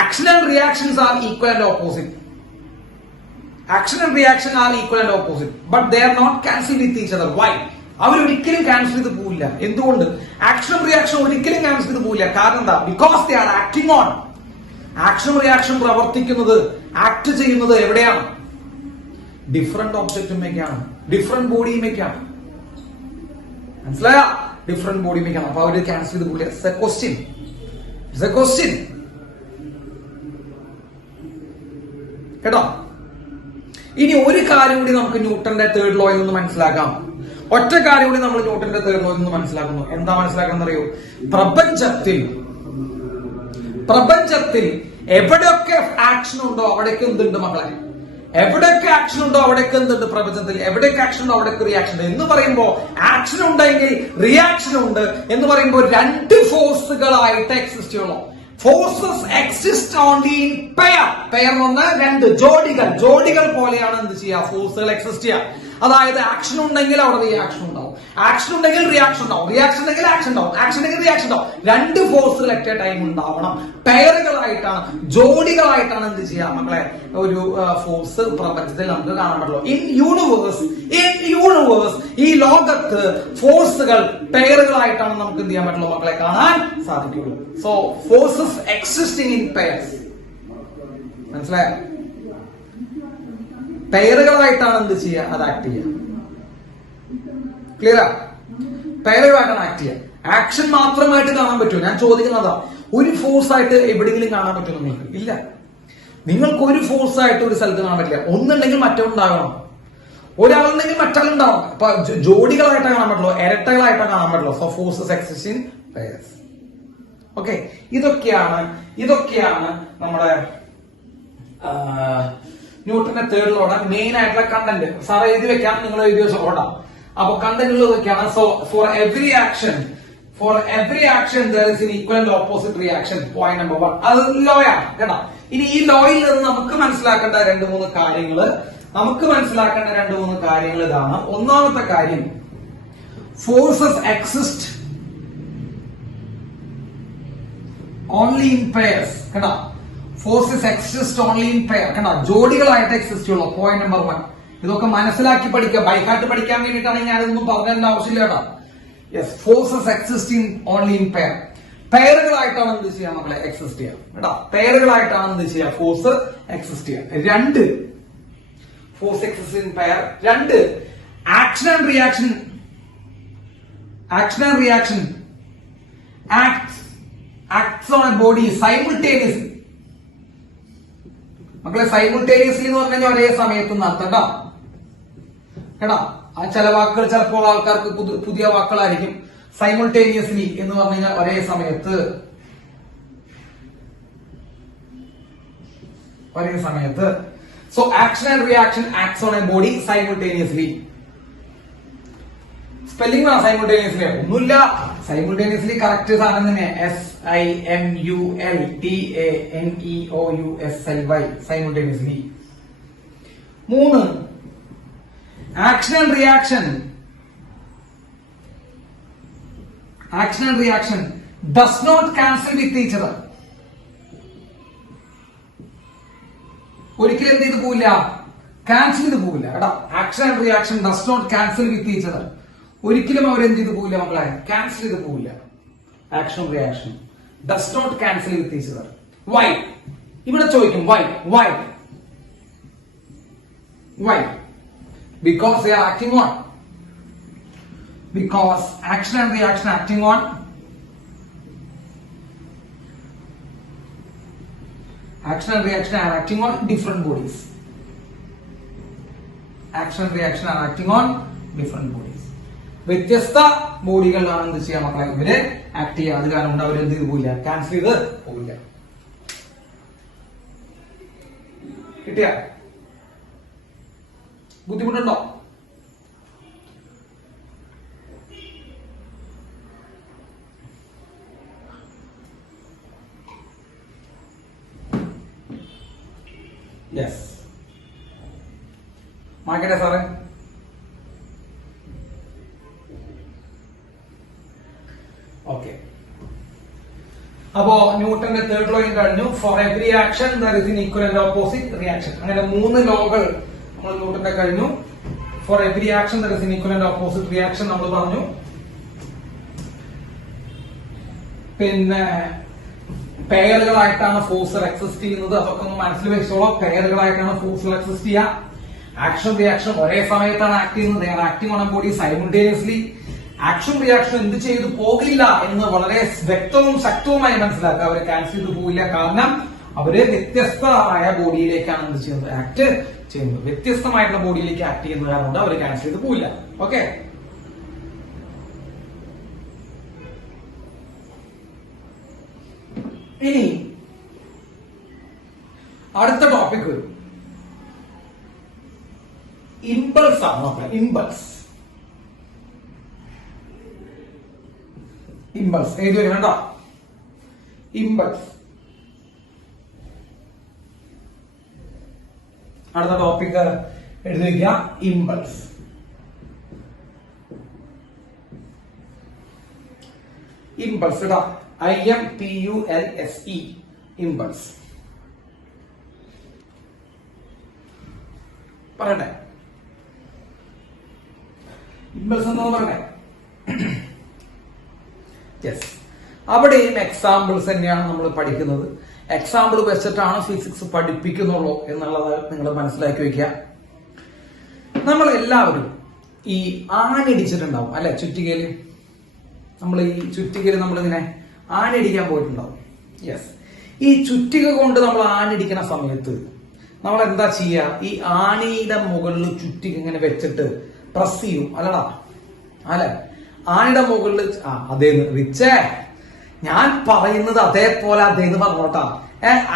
Action and reactions are equal and opposite. Action and reaction are equal and opposite, but they are not cancel with each other. Why? അവരൊരിക്കലും ക്യാൻസൽ ചെയ്ത് പോവില്ല. എന്തുകൊണ്ട്? ആക്ഷനും റിയാക്ഷനും ഒരിക്കലും ക്യാൻസൽ ചെയ്ത് പോവില്ല. കാരണം എന്താ? Because they are acting on ആക്ഷനും റിയാക്ഷൻ പ്രവർത്തിക്കുന്നത്, ആക്ട് ചെയ്യുന്നത് എവിടെയാണ്? ഡിഫറെന്റ് ഒബ്ജക്റ്റുമേക്കാണ്, ഡിഫറെന്റ് ബോഡിയുമേക്കാണ്. മനസ്സിലായ? ഡിഫറെന്റ് ബോഡിയുമേക്കാണ്. അപ്പൊ അവര് ക്യാൻസൽ ചെയ്ത് പോകില്ല. It's a question, it's a question കേട്ടോ. ഇനി ഒരു കാര്യം കൂടി നമുക്ക് ന്യൂട്ടന്റെ തേർഡ് ലോയിൽ നിന്ന് മനസ്സിലാക്കാം. ഒറ്റ കാര്യം കൂടി നമ്മൾ ന്യൂട്ടന്റെ തേർഡ് ലോയിൽ നിന്ന് മനസ്സിലാക്കുന്നു. എന്താ മനസ്സിലാക്കുന്നത് അറിയോ? പ്രപഞ്ചത്തിൽ എവിടെയൊക്കെ ആക്ഷൻ ഉണ്ടോ അവിടേക്ക് എന്തുണ്ട് മക്കളെ? എവിടെയൊക്കെ ആക്ഷൻ ഉണ്ടോ അവിടേക്ക് എന്തുണ്ട്? പ്രപഞ്ചത്തിൽ എവിടെയൊക്കെ ആക്ഷൻ ഉണ്ടോ അവിടേക്ക് റിയാക്ഷൻ ഉണ്ട്. എന്ന് പറയുമ്പോ ആക്ഷൻ ഉണ്ടെങ്കിൽ റിയാക്ഷൻ ഉണ്ട് എന്ന് പറയുമ്പോൾ രണ്ട് ഫോഴ്സുകളായിട്ട് എക്സിസ്റ്റ് ചെയ്യുള്ളൂ. Forces exist only in pair. Pair എന്ന് പറഞ്ഞാൽ രണ്ട് ജോഡികൾ പോലെയാണ് എന്ത് ചെയ്യുക? ഫോഴ്സുകൾ എക്സിസ്റ്റ് ചെയ്യുക. അതായത് ആക്ഷൻ ഉണ്ടെങ്കിൽ അവിടെ റിയാക്ഷൻ ഉണ്ടാവും, ആക്ഷൻ ഉണ്ടെങ്കിൽ റിയാക്ഷൻ ഉണ്ടാവും, റിയാക്ഷൻ ഉണ്ടെങ്കിൽ ആക്ഷൻ ഉണ്ടാവും, ആക്ഷൻ ഉണ്ടെങ്കിൽ റിയാക്ഷൻ ഉണ്ടാവും. രണ്ട് ഫോഴ്സുകൾ അറ്റ് എ ടൈം ഉണ്ടാവണം. പെയറുകളായിട്ടാണ്, ജോഡികളായിട്ടാണ് എന്ത് ചെയ്യാ മക്കളെ ഒരു ഫോഴ്സ് പ്രപഞ്ചത്തിൽ നമുക്ക് കാണാൻ പറ്റുള്ളൂ. ഇൻ യൂണിവേഴ്സ് ഈ ലോകത്ത് ഫോഴ്സുകൾ പെയറുകളായിട്ടാണ് നമുക്ക് എന്ത് ചെയ്യാൻ പറ്റുള്ളൂ മക്കളെ? കാണാൻ സാധിക്കുള്ളൂ. So forces existing in pairs. മനസ്സിലായോ? പെയറുകളായിട്ടാണ് എന്ത് ചെയ്യുക? അത് ആക്ട് ചെയ്യുക. ക്ലിയറാ? പെയറുകളായിട്ടാണ് ആക്ട് ചെയ്യുക. ആക്ഷൻ മാത്രമായിട്ട് കാണാൻ പറ്റുമോ? ഞാൻ ചോദിക്കുന്നതാ. ഒരു ഫോഴ്സ് ആയിട്ട് എവിടെയെങ്കിലും കാണാൻ പറ്റുമോ നിങ്ങൾക്ക്? ഇല്ല. നിങ്ങൾക്ക് ഒരു ഫോഴ്സ് ആയിട്ട് ഒരു സ്ഥലത്ത് കാണാൻ പറ്റില്ല. ഒന്നുണ്ടെങ്കിൽ മറ്റൊന്നുണ്ടാകണം, ഒരാളുണ്ടെങ്കിൽ മറ്റാളുണ്ടാവും. അപ്പൊ ജോഡികളായിട്ടാണ് കാണാൻ പറ്റുള്ളൂ, ഇരട്ടകളായിട്ടാണ് കാണാൻ പറ്റുള്ളൂ. So forces exist in pairs. Okay, ഇതൊക്കെയാണ് നമ്മുടെ ന്യൂട്ടന്റെ തേർഡ് ലോയുടെ മെയിൻ ആയിട്ടുള്ള കണ്ടന്റ്. സാറ് എഴുതി വെക്കാം, നിങ്ങൾ എഴുതി വെച്ച ഓടാം. അപ്പൊ കണ്ടന്റുകൾ ഇതൊക്കെയാണ്. So for every action there is an equal and opposite reaction. Point number 1. അത് ലോയാണ് കേട്ടോ. ഇനി ഈ ലോയിൽ നിന്ന് നമുക്ക് മനസ്സിലാക്കേണ്ട രണ്ട് മൂന്ന് കാര്യങ്ങൾ ഇതാണ്. ഒന്നാമത്തെ കാര്യം, forces exist only in pairs കേട്ടോ. Forces exist only in pair കണ്ടോ, ജോഡികളായിട്ട് എക്സിസ്റ്റ് ഉള്ളൂ. Point number 1. ഇതൊക്കെ മനസ്സിലാക്കി പഠിക്കുക. ബൈക്കാട്ട് പഠിക്കാൻ വേണ്ടിയിട്ടാണ് ഞാനിതൊന്നും പറഞ്ഞതിന്റെ ആവശ്യമില്ല കേട്ടോ. Yes, forces existing only in pair. പെയറുകളായിട്ടാണ് എന്ത് ചെയ്യാം നമ്മളെ? എക്സിസ്റ്റ് ചെയ്യാം കേട്ടോ. പെയറുകളായിട്ടാണ് എന്ത് ചെയ്യാം? ഫോഴ്സ് എക്സിസ്റ്റ് ചെയ്യാം. രണ്ട്, ഫോഴ്സ് എക്സിസ്റ്റ് ഇൻ പെയർ. രണ്ട്, action and reaction acts on a body simultaneously. മക്കളെ, സൈമിൾട്ടേനിയസ്ലി എന്ന് പറഞ്ഞു കഴിഞ്ഞാൽ ഒരേ സമയത്ത് നടത്തം കേട്ടോ. ആ ചില വാക്കുകൾ ചിലപ്പോൾ ആൾക്കാർക്ക് പുതിയ വാക്കുകളായിരിക്കും. സൈമിൾട്ടേനിയസ്ലി എന്ന് പറഞ്ഞു കഴിഞ്ഞാൽ ഒരേ സമയത്ത്. So action and reaction acts on a body simultaneously. Spelling വേണം. സൈമിൾട്ടേനിയസ്ലി ഒന്നുമില്ല. സൈമിൾട്ടേനിയസ്ലി കറക്റ്റ് സാധനം തന്നെ. SIMULTANEOUSLY simultaneously. 3, action and reaction does not cancel with each other. ഒരിക്കലും എന്ത് ചെയ്ത് പോവില്ല? ക്യാൻസൽ ചെയ്ത് പോവില്ല കേട്ടോ. Action and reaction does not cancel with each other. ഒരിക്കലും അവരെന്ത് ചെയ്ത് പോവില്ല മക്കളെ? ക്യാൻസൽ ചെയ്ത് പോവില്ല. Action reaction does not cancel with each other. Why? ഇവിടെ ചോദിക്കും Y? Because they are acting on. Because action and reaction acting on different bodies. Action and reaction are acting on different bodies. വ്യത്യസ്ത ബോഡികളിലാണ് എന്ത് ചെയ്യാൻ മക്കളെ? ഇവര് act ചെയ്യുക. അത് കാരണം കൊണ്ട് അവരെന്ത് ചെയ്ത് പോയില്ല? ക്യാൻസൽ ചെയ്ത് പോയില്ല. കിട്ടിയ ബുദ്ധിമുട്ടുണ്ടോ? യെസ്, മാർക്കട്ടെ സാറേ. ഓക്കെ, അപ്പോ ന്യൂട്ടന്റെ തേർഡ് ലോയും കഴിഞ്ഞു. For every action there is an equal and opposite reaction. അങ്ങനെ 3 ലോകൾ നമ്മൾ ന്യൂട്ടന്റെ കഴിഞ്ഞു. For every action there is an equal and opposite reaction നമ്മൾ പറഞ്ഞു. പിന്നെ പെയറുകളായിട്ടാണ് ഫോഴ്സുകൾ എക്സിസ്റ്റ് ചെയ്യുന്നത്. അതൊക്കെ ഒന്ന് മനസ്സിൽ വെച്ചോളൂ. പെയറുകളായിട്ടാണ് ഫോഴ്സുകൾ എക്സിസ്റ്റ് ചെയ്യുക. ആക്ഷൻ റിയാക്ഷൻ ഒരേ സമയത്താണ് ആക്ട് ചെയ്യുന്നത്. Acting on body simultaneously. Action reaction എന്ത് ചെയ്തു പോകില്ല എന്ന് വളരെ വ്യക്തവും ശക്തവുമായി മനസ്സിലാക്കുക. അവര് ക്യാൻസൽ ചെയ്ത് പോകില്ല. കാരണം അവര് വ്യത്യസ്തമായ ബോഡിയിലേക്കാണ് എന്ത് ചെയ്യുന്നത്, ആക്ട് ചെയ്യുന്നത്. വ്യത്യസ്തമായിട്ടുള്ള ബോഡിയിലേക്ക് ആക്ട് ചെയ്യുന്നത് കാരണം അവര് ക്യാൻസൽ ചെയ്ത് പോകില്ല. ഓക്കെ, ഇനി അടുത്ത ടോപ്പിക് വരും. ഇമ്പൾസ് ആണ് നോക്കാം. ഇമ്പൾസ് ഏത് വരും വേണ്ട. ഇമ്പൾസ് അടുത്ത ടോപ്പിക് എഴുതി വയ്ക്കുക. ഇമ്പൾസ്. ഇമ്പൾസ് ഇടാ. IMPULSE. ഇമ്പൾസ് പറയട്ടെ. ഇമ്പൾസ് എന്താന്ന് പറയട്ടെ. യെസ്, അവിടെയും എക്സാമ്പിൾസ് തന്നെയാണ് നമ്മൾ പഠിക്കുന്നത്. എക്സാമ്പിൾ വെച്ചിട്ടാണ് ഫിസിക്സ് പഠിപ്പിക്കുന്നുള്ളൂ എന്നുള്ളത് നിങ്ങൾ മനസ്സിലാക്കി വെക്കുക. നമ്മൾ എല്ലാവരും ഈ ആണിടിച്ചിട്ടുണ്ടാവും അല്ലെ ചുറ്റികയില്. നമ്മൾ ഈ ചുറ്റികയില് നമ്മളിങ്ങനെ ആണിടിക്കാൻ പോയിട്ടുണ്ടാവും. യെസ്, ഈ ചുറ്റിക കൊണ്ട് നമ്മൾ ആണിടിക്കുന്ന സമയത്ത് നമ്മൾ എന്താ ചെയ്യുക? ഈ ആണിയുടെ മുകളിൽ ചുറ്റിക ഇങ്ങനെ വെച്ചിട്ട് പ്രസ് ചെയ്യും അല്ലടാ. അല്ലെ, ആണിയുടെ മുകളിൽ അതേന്ന് റിച്ചേ ഞാൻ പറയുന്നത് അതേപോലെ അതേന്ന് പറഞ്ഞോട്ടാ.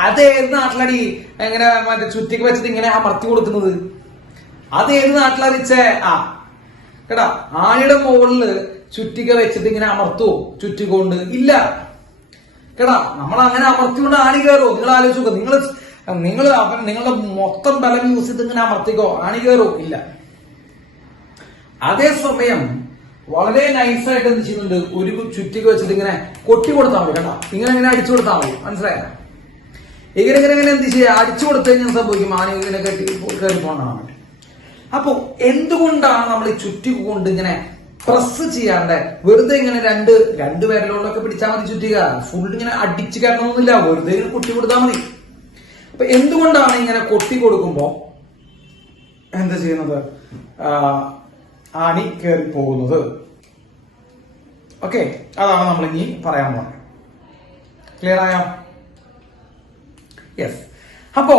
അതേത് നാട്ടിലടി എങ്ങനെ മറ്റേ ചുറ്റിക്ക് വെച്ചിട്ട് ഇങ്ങനെ അമർത്തി കൊടുക്കുന്നത്? അതേത് നാട്ടിലാ റിച്ചേ? കേട്ടാ, ആണിയുടെ മുകളില് ചുറ്റിക വെച്ചിട്ട് ഇങ്ങനെ അമർത്തുവോ ചുറ്റിക കൊണ്ട്? ഇല്ല കേട്ടാ. നമ്മൾ അങ്ങനെ അമർത്തിക്കൊണ്ട് ആണി കയറോ? നിങ്ങൾ ആലോചിച്ചോ. നിങ്ങളുടെ മൊത്തം ബലം യൂസ് ചെയ്ത് ഇങ്ങനെ അമർത്തിക്കോ, ആണി കയറോ? ഇല്ല. അതേസമയം വളരെ നൈസായിട്ട് എന്ത് ചെയ്യുന്നുണ്ട്, ഒരു ചുറ്റിക വെച്ചിട്ട് ഇങ്ങനെ കൊട്ടി കൊടുത്താൽ മതി കേട്ടോ. ഇങ്ങനെ അടിച്ചു കൊടുത്താൽ മതി. മനസ്സിലായ? ഇങ്ങനെ എന്ത് ചെയ്യുക, അടിച്ചു കൊടുത്തു കഴിഞ്ഞാൽ സംഭവിക്കും, ആണി ഇങ്ങനെ കയറി പോകണം. അപ്പൊ എന്തുകൊണ്ടാണ് നമ്മൾ ഈ ചുറ്റിക കൊണ്ട് ഇങ്ങനെ പ്രസ് ചെയ്യാണ്ട് വെറുതെ ഇങ്ങനെ രണ്ട് പേരിലോട്ടൊക്കെ പിടിച്ചാൽ മതി ചുറ്റിക. ഫുൾ ഇങ്ങനെ അടിച്ചു കയറണമെന്നില്ല, വെറുതെ ഇങ്ങനെ കൊട്ടി കൊടുത്താൽ മതി. അപ്പൊ എന്തുകൊണ്ടാണ് ഇങ്ങനെ കൊട്ടി കൊടുക്കുമ്പോ എന്താ ചെയ്യുന്നത്, ആണി കയറി പോകുന്നത്? ഓക്കെ, അതാണ് നമ്മൾ ഇനി പറയാൻ പോകുന്നത്. ക്ലിയർ ആയോ? യെസ്. അപ്പോ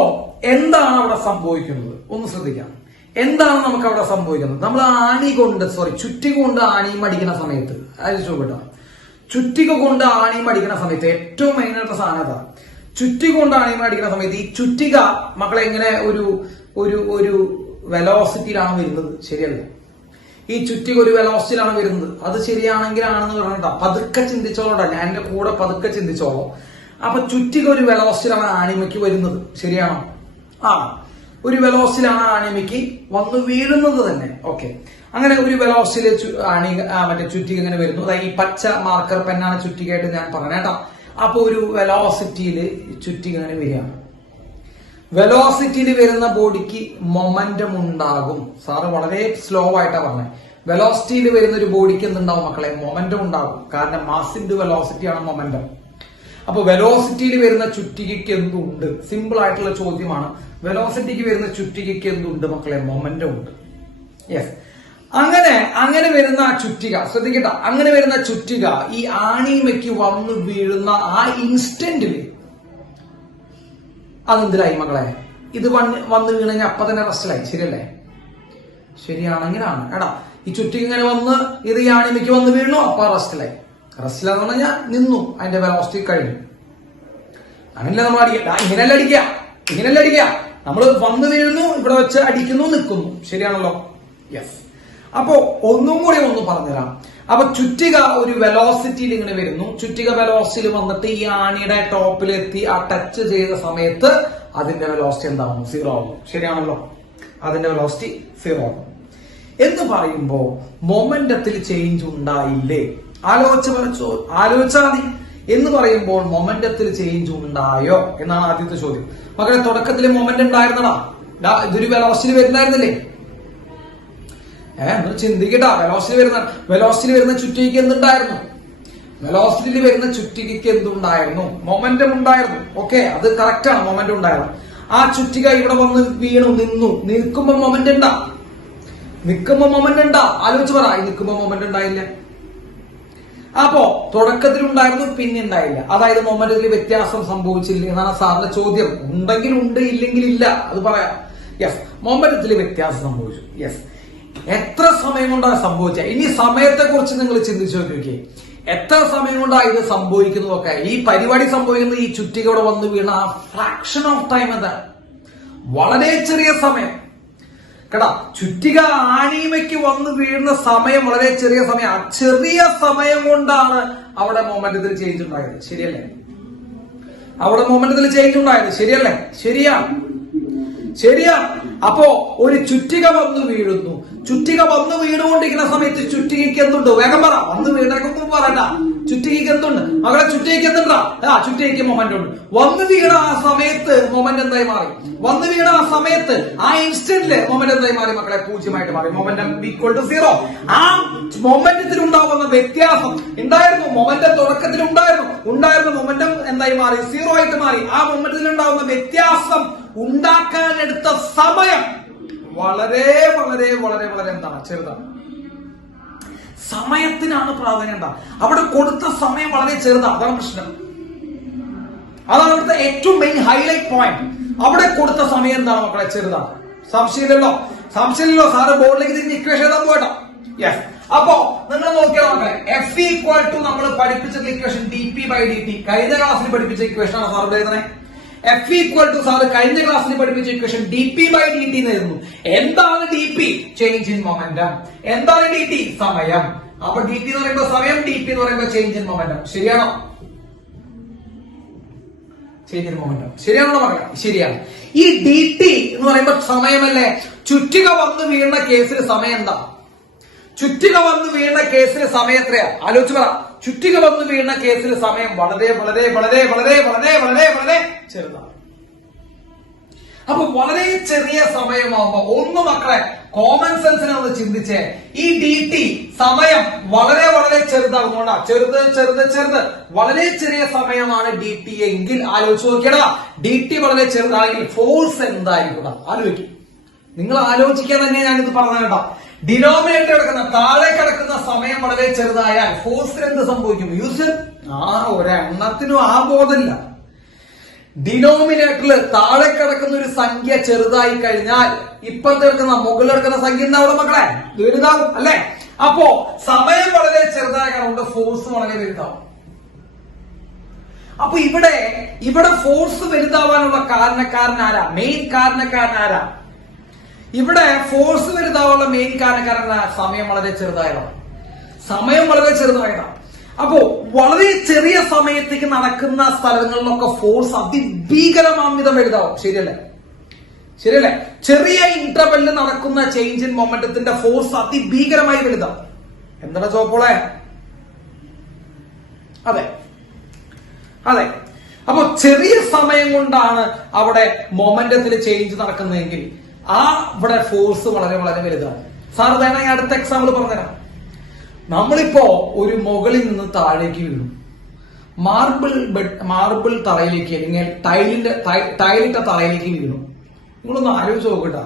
എന്താണ് അവിടെ സംഭവിക്കുന്നത് ഒന്ന് ശ്രദ്ധിക്കാം. എന്താണ് നമുക്ക് അവിടെ സംഭവിക്കുന്നത്? നമ്മൾ ചുറ്റിക കൊണ്ട് ആണിയും അടിക്കുന്ന സമയത്ത് ചോദിക്കട്ടോ, ചുറ്റിക കൊണ്ട് ആണിയും അടിക്കുന്ന സമയത്ത് ഏറ്റവും മെയിൻ ആയിട്ടുള്ള സാധനം ചുറ്റിക കൊണ്ട് ആണിയും അടിക്കുന്ന സമയത്ത് ഈ ചുറ്റിക മക്കളെ ഇങ്ങനെ ഒരു വെലോസിറ്റിയിലാണ് വരുന്നത്. ശരിയല്ലേ? ഈ ചുറ്റിക ഒരു വെലോസിറ്റിയിലാണ് വരുന്നത്. അത് ശരിയാണെങ്കിലാണെന്ന് പറഞ്ഞിട്ടാ പതുക്കെ ചിന്തിച്ചോളൂട്ടാ, ഞാൻ എന്റെ കൂടെ പതുക്കെ ചിന്തിച്ചോളൂ. അപ്പൊ ചുറ്റിക ഒരു വെലോസിറ്റിയിലാണ് ആണിമയ്ക്ക് വരുന്നത്. ശരിയാണോ? ഒരു വെലോസിറ്റിയിലാണ് ആണിമയ്ക്ക് വന്ന് വീഴുന്നത് തന്നെ. ഓക്കെ, അങ്ങനെ ഒരു വെലോസിറ്റിയിൽ മറ്റേ ചുറ്റിക ഇങ്ങനെ വരുന്നു. അതായത് ഈ പച്ച മാർക്കർ പെന്നാണ് ചുറ്റികയായിട്ട് ഞാൻ പറഞ്ഞേട്ടാ. അപ്പൊ ഒരു വെലോസിറ്റിയിൽ ചുറ്റിക ഇങ്ങനെ വരികയാണ്. വെലോസിറ്റിയിൽ വരുന്ന ബോഡിക്ക് മൊമെന്റം ഉണ്ടാകും. സാറ് വളരെ സ്ലോ ആയിട്ടാ പറഞ്ഞത്. വെലോസിറ്റിയിൽ വരുന്ന ഒരു ബോഡിക്ക് എന്തുണ്ടാവും മക്കളെ? മൊമെന്റം ഉണ്ടാകും. കാരണം മാസ് ഇൻടു വെലോസിറ്റിയാണ് മൊമെന്റം. അപ്പൊ വെലോസിറ്റിയിൽ വരുന്ന ചുറ്റികയ്ക്ക് എന്തുണ്ട്? സിമ്പിൾ ആയിട്ടുള്ള ചോദ്യമാണ്. വെലോസിറ്റിക്ക് വരുന്ന ചുറ്റികയ്ക്ക് എന്തുണ്ട് മക്കളെ? മൊമെന്റം ഉണ്ട്. യെസ്. അങ്ങനെ വരുന്ന ചുറ്റിക ശ്രദ്ധിക്കട്ട, അങ്ങനെ വരുന്ന ചുറ്റിക ഈ ആണിമയ്ക്ക് വന്നു വീഴുന്ന ആ ഇൻസ്റ്റന്റില് അതെന്തിലായി മക്കളെ? ഇത് വന്ന് വീണ് കഴിഞ്ഞാൽ അപ്പൊ തന്നെ റെസ്റ്റിലായി. ശരിയല്ലേ? ശരിയാണെങ്കിലാണ് എടാ ഈ ചുറ്റിക ഇങ്ങനെ വന്ന് ഇത് ഈ ആണിമയ്ക്ക് വന്ന് വീണു, അപ്പൊ റെസ്റ്റിലായി. റെസ്റ്റിലാന്ന് പറഞ്ഞാൽ നിന്നു, അതിന്റെ വെലോസിറ്റി കഴിഞ്ഞു. അങ്ങനെയല്ല നമ്മൾ അടിക്കുക, ഇങ്ങനെയല്ല അടിക്കുക. നമ്മൾ വന്ന് വീഴുന്നു, ഇവിടെ വെച്ച് അടിക്കുന്നു, നിൽക്കുന്നു. ശരിയാണല്ലോ? യെസ്. അപ്പോ ഒന്നും കൂടി ഒന്ന് പറഞ്ഞുതരാം. അപ്പൊ ചുറ്റിക ഒരു വെലോസിറ്റിയിൽ ഇങ്ങനെ വരുന്നു. ചുറ്റിക വെലോസിറ്റിയിൽ വന്നിട്ട് ഈ ആണിയുടെ ടോപ്പിലെത്തി ആ ടച്ച് ചെയ്ത സമയത്ത് അതിന്റെ വെലോസിറ്റി എന്താവും? 0 ആവും. ശരിയാണല്ലോ? അതിന്റെ വെലോസിറ്റി 0 ആവും. എന്ന് പറയുമ്പോ മൊമെന്റത്തിൽ ചേഞ്ച് ഉണ്ടായില്ലേ? ആലോചിച്ചാൽ മതി. എന്ന് പറയുമ്പോൾ മൊമെന്റത്തിൽ ചേഞ്ച് ഉണ്ടായോ എന്നാണ് ആദ്യത്തെ ചോദ്യം. മക്കളെ, തുടക്കത്തിൽ മൊമെന്റ് ഉണ്ടായിരുന്നടാ. ഇതൊരു വെലോസിറ്റി വരുന്നായിരുന്നില്ലേ? ചിന്തിക്കട്ടാ. വെലോസിറ്റി വരുന്ന ചുറ്റിക്ക് എന്തുണ്ടായിരുന്നു? വെലോസിറ്റിയിൽ വരുന്ന ചുറ്റികയ്ക്ക് എന്തുണ്ടായിരുന്നു? മൊമെന്റം ഉണ്ടായിരുന്നു. ഓക്കെ, അത് കറക്റ്റ് ആണ്, മൊമെന്റം ഉണ്ടായിരുന്നു. ആ ചുറ്റിക ഇവിടെ വന്ന് വീണു, നിന്നു. നിൽക്കുമ്പോ മൊമെന്റ് ഉണ്ടാ? നിൽക്കുമ്പോ മൊമെന്റ് ഉണ്ടാ? ആലോചിച്ച് പറ. നിൽക്കുമ്പോ മൊമെന്റ് ഉണ്ടായില്ല. അപ്പോ തുടക്കത്തിൽ ഉണ്ടായിരുന്നു, പിന്നെ ഉണ്ടായില്ല. അതായത് മൊമെന്റത്തിൽ വ്യത്യാസം സംഭവിച്ചില്ല എന്നാണ് സാറിന്റെ ചോദ്യം. ഉണ്ടെങ്കിൽ ഉണ്ട്, ഇല്ലെങ്കിൽ ഇല്ല, അത് പറയാം. യെസ്, മൊമെന്റത്തിൽ വ്യത്യാസം സംഭവിച്ചു. യെസ്, എത്ര സമയം കൊണ്ടാണ് സംഭവിച്ചത്? ഇനി സമയത്തെ കുറിച്ച് നിങ്ങൾ ചിന്തിച്ചു നോക്കിയേ. എത്ര സമയം കൊണ്ടാണ് ഇത് സംഭവിക്കുന്നതൊക്കെ? ഈ പരിപാടി സംഭവിക്കുന്നത് ഈ ചുറ്റികയോടെ വന്ന് വീണ ആ ഫ്രാക്ഷൻ ഓഫ് ടൈം എന്താണ്? വളരെ ചെറിയ സമയം കേട്ടാ. ചുറ്റിക ആണിമയ്ക്ക് വന്ന് വീഴുന്ന സമയം വളരെ ചെറിയ സമയം. ആ ചെറിയ സമയം കൊണ്ടാണ് അവിടെ മൊമെന്റത്തിൽ ചേഞ്ച് ഉണ്ടായത്. ശരിയല്ലേ? അവിടെ മൊമെന്റത്തിൽ ചേഞ്ച് ഉണ്ടായത്. ശരിയല്ലേ? ശരിയാണ്. അപ്പോ ഒരു ചുറ്റിക വന്ന് വീഴുന്നു. ചുറ്റിക വന്ന് വീണുകൊണ്ടിരിക്കുന്ന സമയത്ത് ചുറ്റികയ്ക്ക് എന്തുണ്ട്? വേഗം പറ. വന്ന് വീണൊക്കെ പറയണ്ട. ചുറ്റികയ്ക്ക് എന്തുണ്ട് മകളെ? ചുറ്റികയ്ക്ക് എന്തുണ്ടാ? ചുറ്റികയ്ക്ക് മൊമെന്റ് ഉണ്ട്. വന്ന് വീണ ആ സമയത്ത് മൊമെന്റ് എന്തായി മാറി? വന്ന് വീണ ആ സമയത്ത്, ആ ഇൻസ്റ്റന്റില് മൊമെന്റ് എന്തായി മാറി മക്കളെ? 0 മാറി. Momentum equal to 0. ആ മൊമെന്റത്തിൽ ഉണ്ടാവുന്ന വ്യത്യാസം ഉണ്ടായിരുന്നു. മൊമെന്റം തുടക്കത്തിൽ ഉണ്ടായിരുന്നു. മൊമെന്റം എന്തായി മാറി? 0 ആയിട്ട് മാറി. ആ മൊമെന്റത്തിൽ ഉണ്ടാവുന്ന വ്യത്യാസം ഉണ്ടാക്കാനെടുത്ത സമയം വളരെ വളരെ വളരെ വളരെ എന്താണ്? ചെറുതാണ്. സമയത്തിനാണ് പ്രാധാന്യം. അവിടെ കൊടുത്ത സമയം വളരെ ചെറുതാണ്. അതാണ് പ്രശ്നം. അതാണ് അവിടുത്തെ ഏറ്റവും മെയിൻ ഹൈലൈറ്റ് പോയിന്റ്. അവിടെ കൊടുത്ത സമയം എന്താണ് മക്കളെ? ചെറുതാണ്. സംശയമില്ലല്ലോ? സാറ് ബോർഡിലേക്ക് തിരിഞ്ഞ് ഇക്വേഷൻ എഴുതാൻ പോയിട്ടോ. യെസ്. അപ്പോ നിങ്ങൾ നോക്കിയാൽ മക്കളെ, എഫ് ഈക്വൽ ടു നമ്മൾ പഠിപ്പിച്ച ഇക്വേഷൻ dp/dt. കഴിഞ്ഞ ക്ലാസ്സിൽ പഠിപ്പിച്ച ഇക്വേഷൻ ആണ് സാർ എഴുതണേ. എഫ് ഈക്വൽ ടു സാറ് കഴിഞ്ഞ ക്ലാസ്സിൽ പഠിപ്പിച്ച ഇക്വേഷൻ dp/dt എന്നായിരുന്നു. എന്താണ് dp? Change in momentum. എന്താണ് dt? സമയം. അപ്പൊ dt എന്ന് പറയുമ്പോൾ സമയം, dp എന്ന് പറയുമ്പോൾ ചേഞ്ച് ഇൻ മൊമെന്റം. ശരിയാണോ? Change in momentum. ശരിയാണോ പറയാം? ശരിയാണ്. ഈ dt എന്ന് പറയുമ്പോൾ സമയമല്ലേ? ചുറ്റിക വന്ന് വീഴുന്ന കേസിൽ സമയം എന്താ? ചുറ്റിക വന്ന് വീഴുന്ന കേസിൽ സമയം എത്രയാ? ആലോചിച്ച് പറ. ചുറ്റിക വന്ന് വീഴുന്ന കേസിൽ സമയം വളരെ വളരെ വളരെ വളരെ വളരെ വളരെ വളരെ ചെറുതാണ്. അപ്പൊ വളരെ ചെറിയ സമയമാകുമ്പോ ഒന്ന് മക്കളെ കോമൺ സെൻസിനെ ഒന്ന് ചിന്തിച്ചേ. ഈ dt സമയം വളരെ വളരെ ചെറുതാകുന്നോണ്ടാ. ചെറുത് വളരെ ചെറിയ സമയമാണ് dt എങ്കിൽ ആലോചിച്ച് നോക്കിയടാ. dt വളരെ ചെറുതാണെങ്കിൽ ഫോഴ്സ് എന്തായിരിക്കും? ആലോചിക്കും. നിങ്ങൾ ആലോചിക്കാൻ തന്നെ ഞാനിത് പറഞ്ഞു കേട്ടോ. ഡിനോമിനേറ്റർ കിടക്കുന്ന താഴെ കിടക്കുന്ന സമയം വളരെ ചെറുതായാൽ ഫോഴ്സിന് എന്ത് സംഭവിക്കും? യൂസ് ഒരെണ്ണത്തിനും ആ ബോധമില്ല. ഡിനോമിനേറ്ററിൽ താഴെ കിടക്കുന്ന ഒരു സംഖ്യ ചെറുതായി കഴിഞ്ഞാൽ ഇപ്പുറത്ത് കിടക്കുന്ന മുകളിൽ കിടക്കുന്ന സംഖ്യ എന്താ അവിടെ മക്കളെ? വലുതാകും അല്ലെ? അപ്പോ സമയം വളരെ ചെറുതായ കാരണം ഫോഴ്സ് വളരെ വലുതാവും. അപ്പൊ ഇവിടെ ഫോഴ്സ് വലുതാവാനുള്ള കാരണക്കാരൻ ആരാ? മെയിൻ കാരണക്കാരൻ ആരാ? ഇവിടെ ഫോഴ്സ് വലുതാവുള്ള മെയിൻ കാരണക്കാരൻ സമയം വളരെ ചെറുതായതാണ്. അപ്പോ വളരെ ചെറിയ സമയത്തേക്ക് നടക്കുന്ന സ്ഥലങ്ങളിലൊക്കെ ഫോഴ്സ് അതിഭീകരമാംവിധം വലുതാവും. ശരിയല്ലേ? ചെറിയ ഇന്റർവെല്ലിൽ നടക്കുന്ന ചേഞ്ച് ഇൻ മൊമെന്റത്തിന്റെ ഫോഴ്സ് അതിഭീകരമായി വലുതാവും. എന്താണ് ചോപ്പോളെ? അതെ. അപ്പൊ ചെറിയ സമയം കൊണ്ടാണ് അവിടെ മൊമെന്റത്തിൽ ചേഞ്ച് നടക്കുന്നതെങ്കിൽ ഇവിടെ ഫോഴ്സ് വളരെ വളരെ വലുതാണ്. സാർ വേണമെങ്കിൽ അടുത്ത എക്സാമ്പിൾ പറഞ്ഞുതരാം. നമ്മളിപ്പോ ഒരു മുകളിൽ നിന്ന് താഴേക്ക് വീണു. മാർബിൾ തറയിലേക്ക് അല്ലെങ്കിൽ ടൈലിട്ട തറയിലേക്ക് വീണു. നിങ്ങളൊന്ന് ആലോചിച്ച് നോക്കട്ടാ.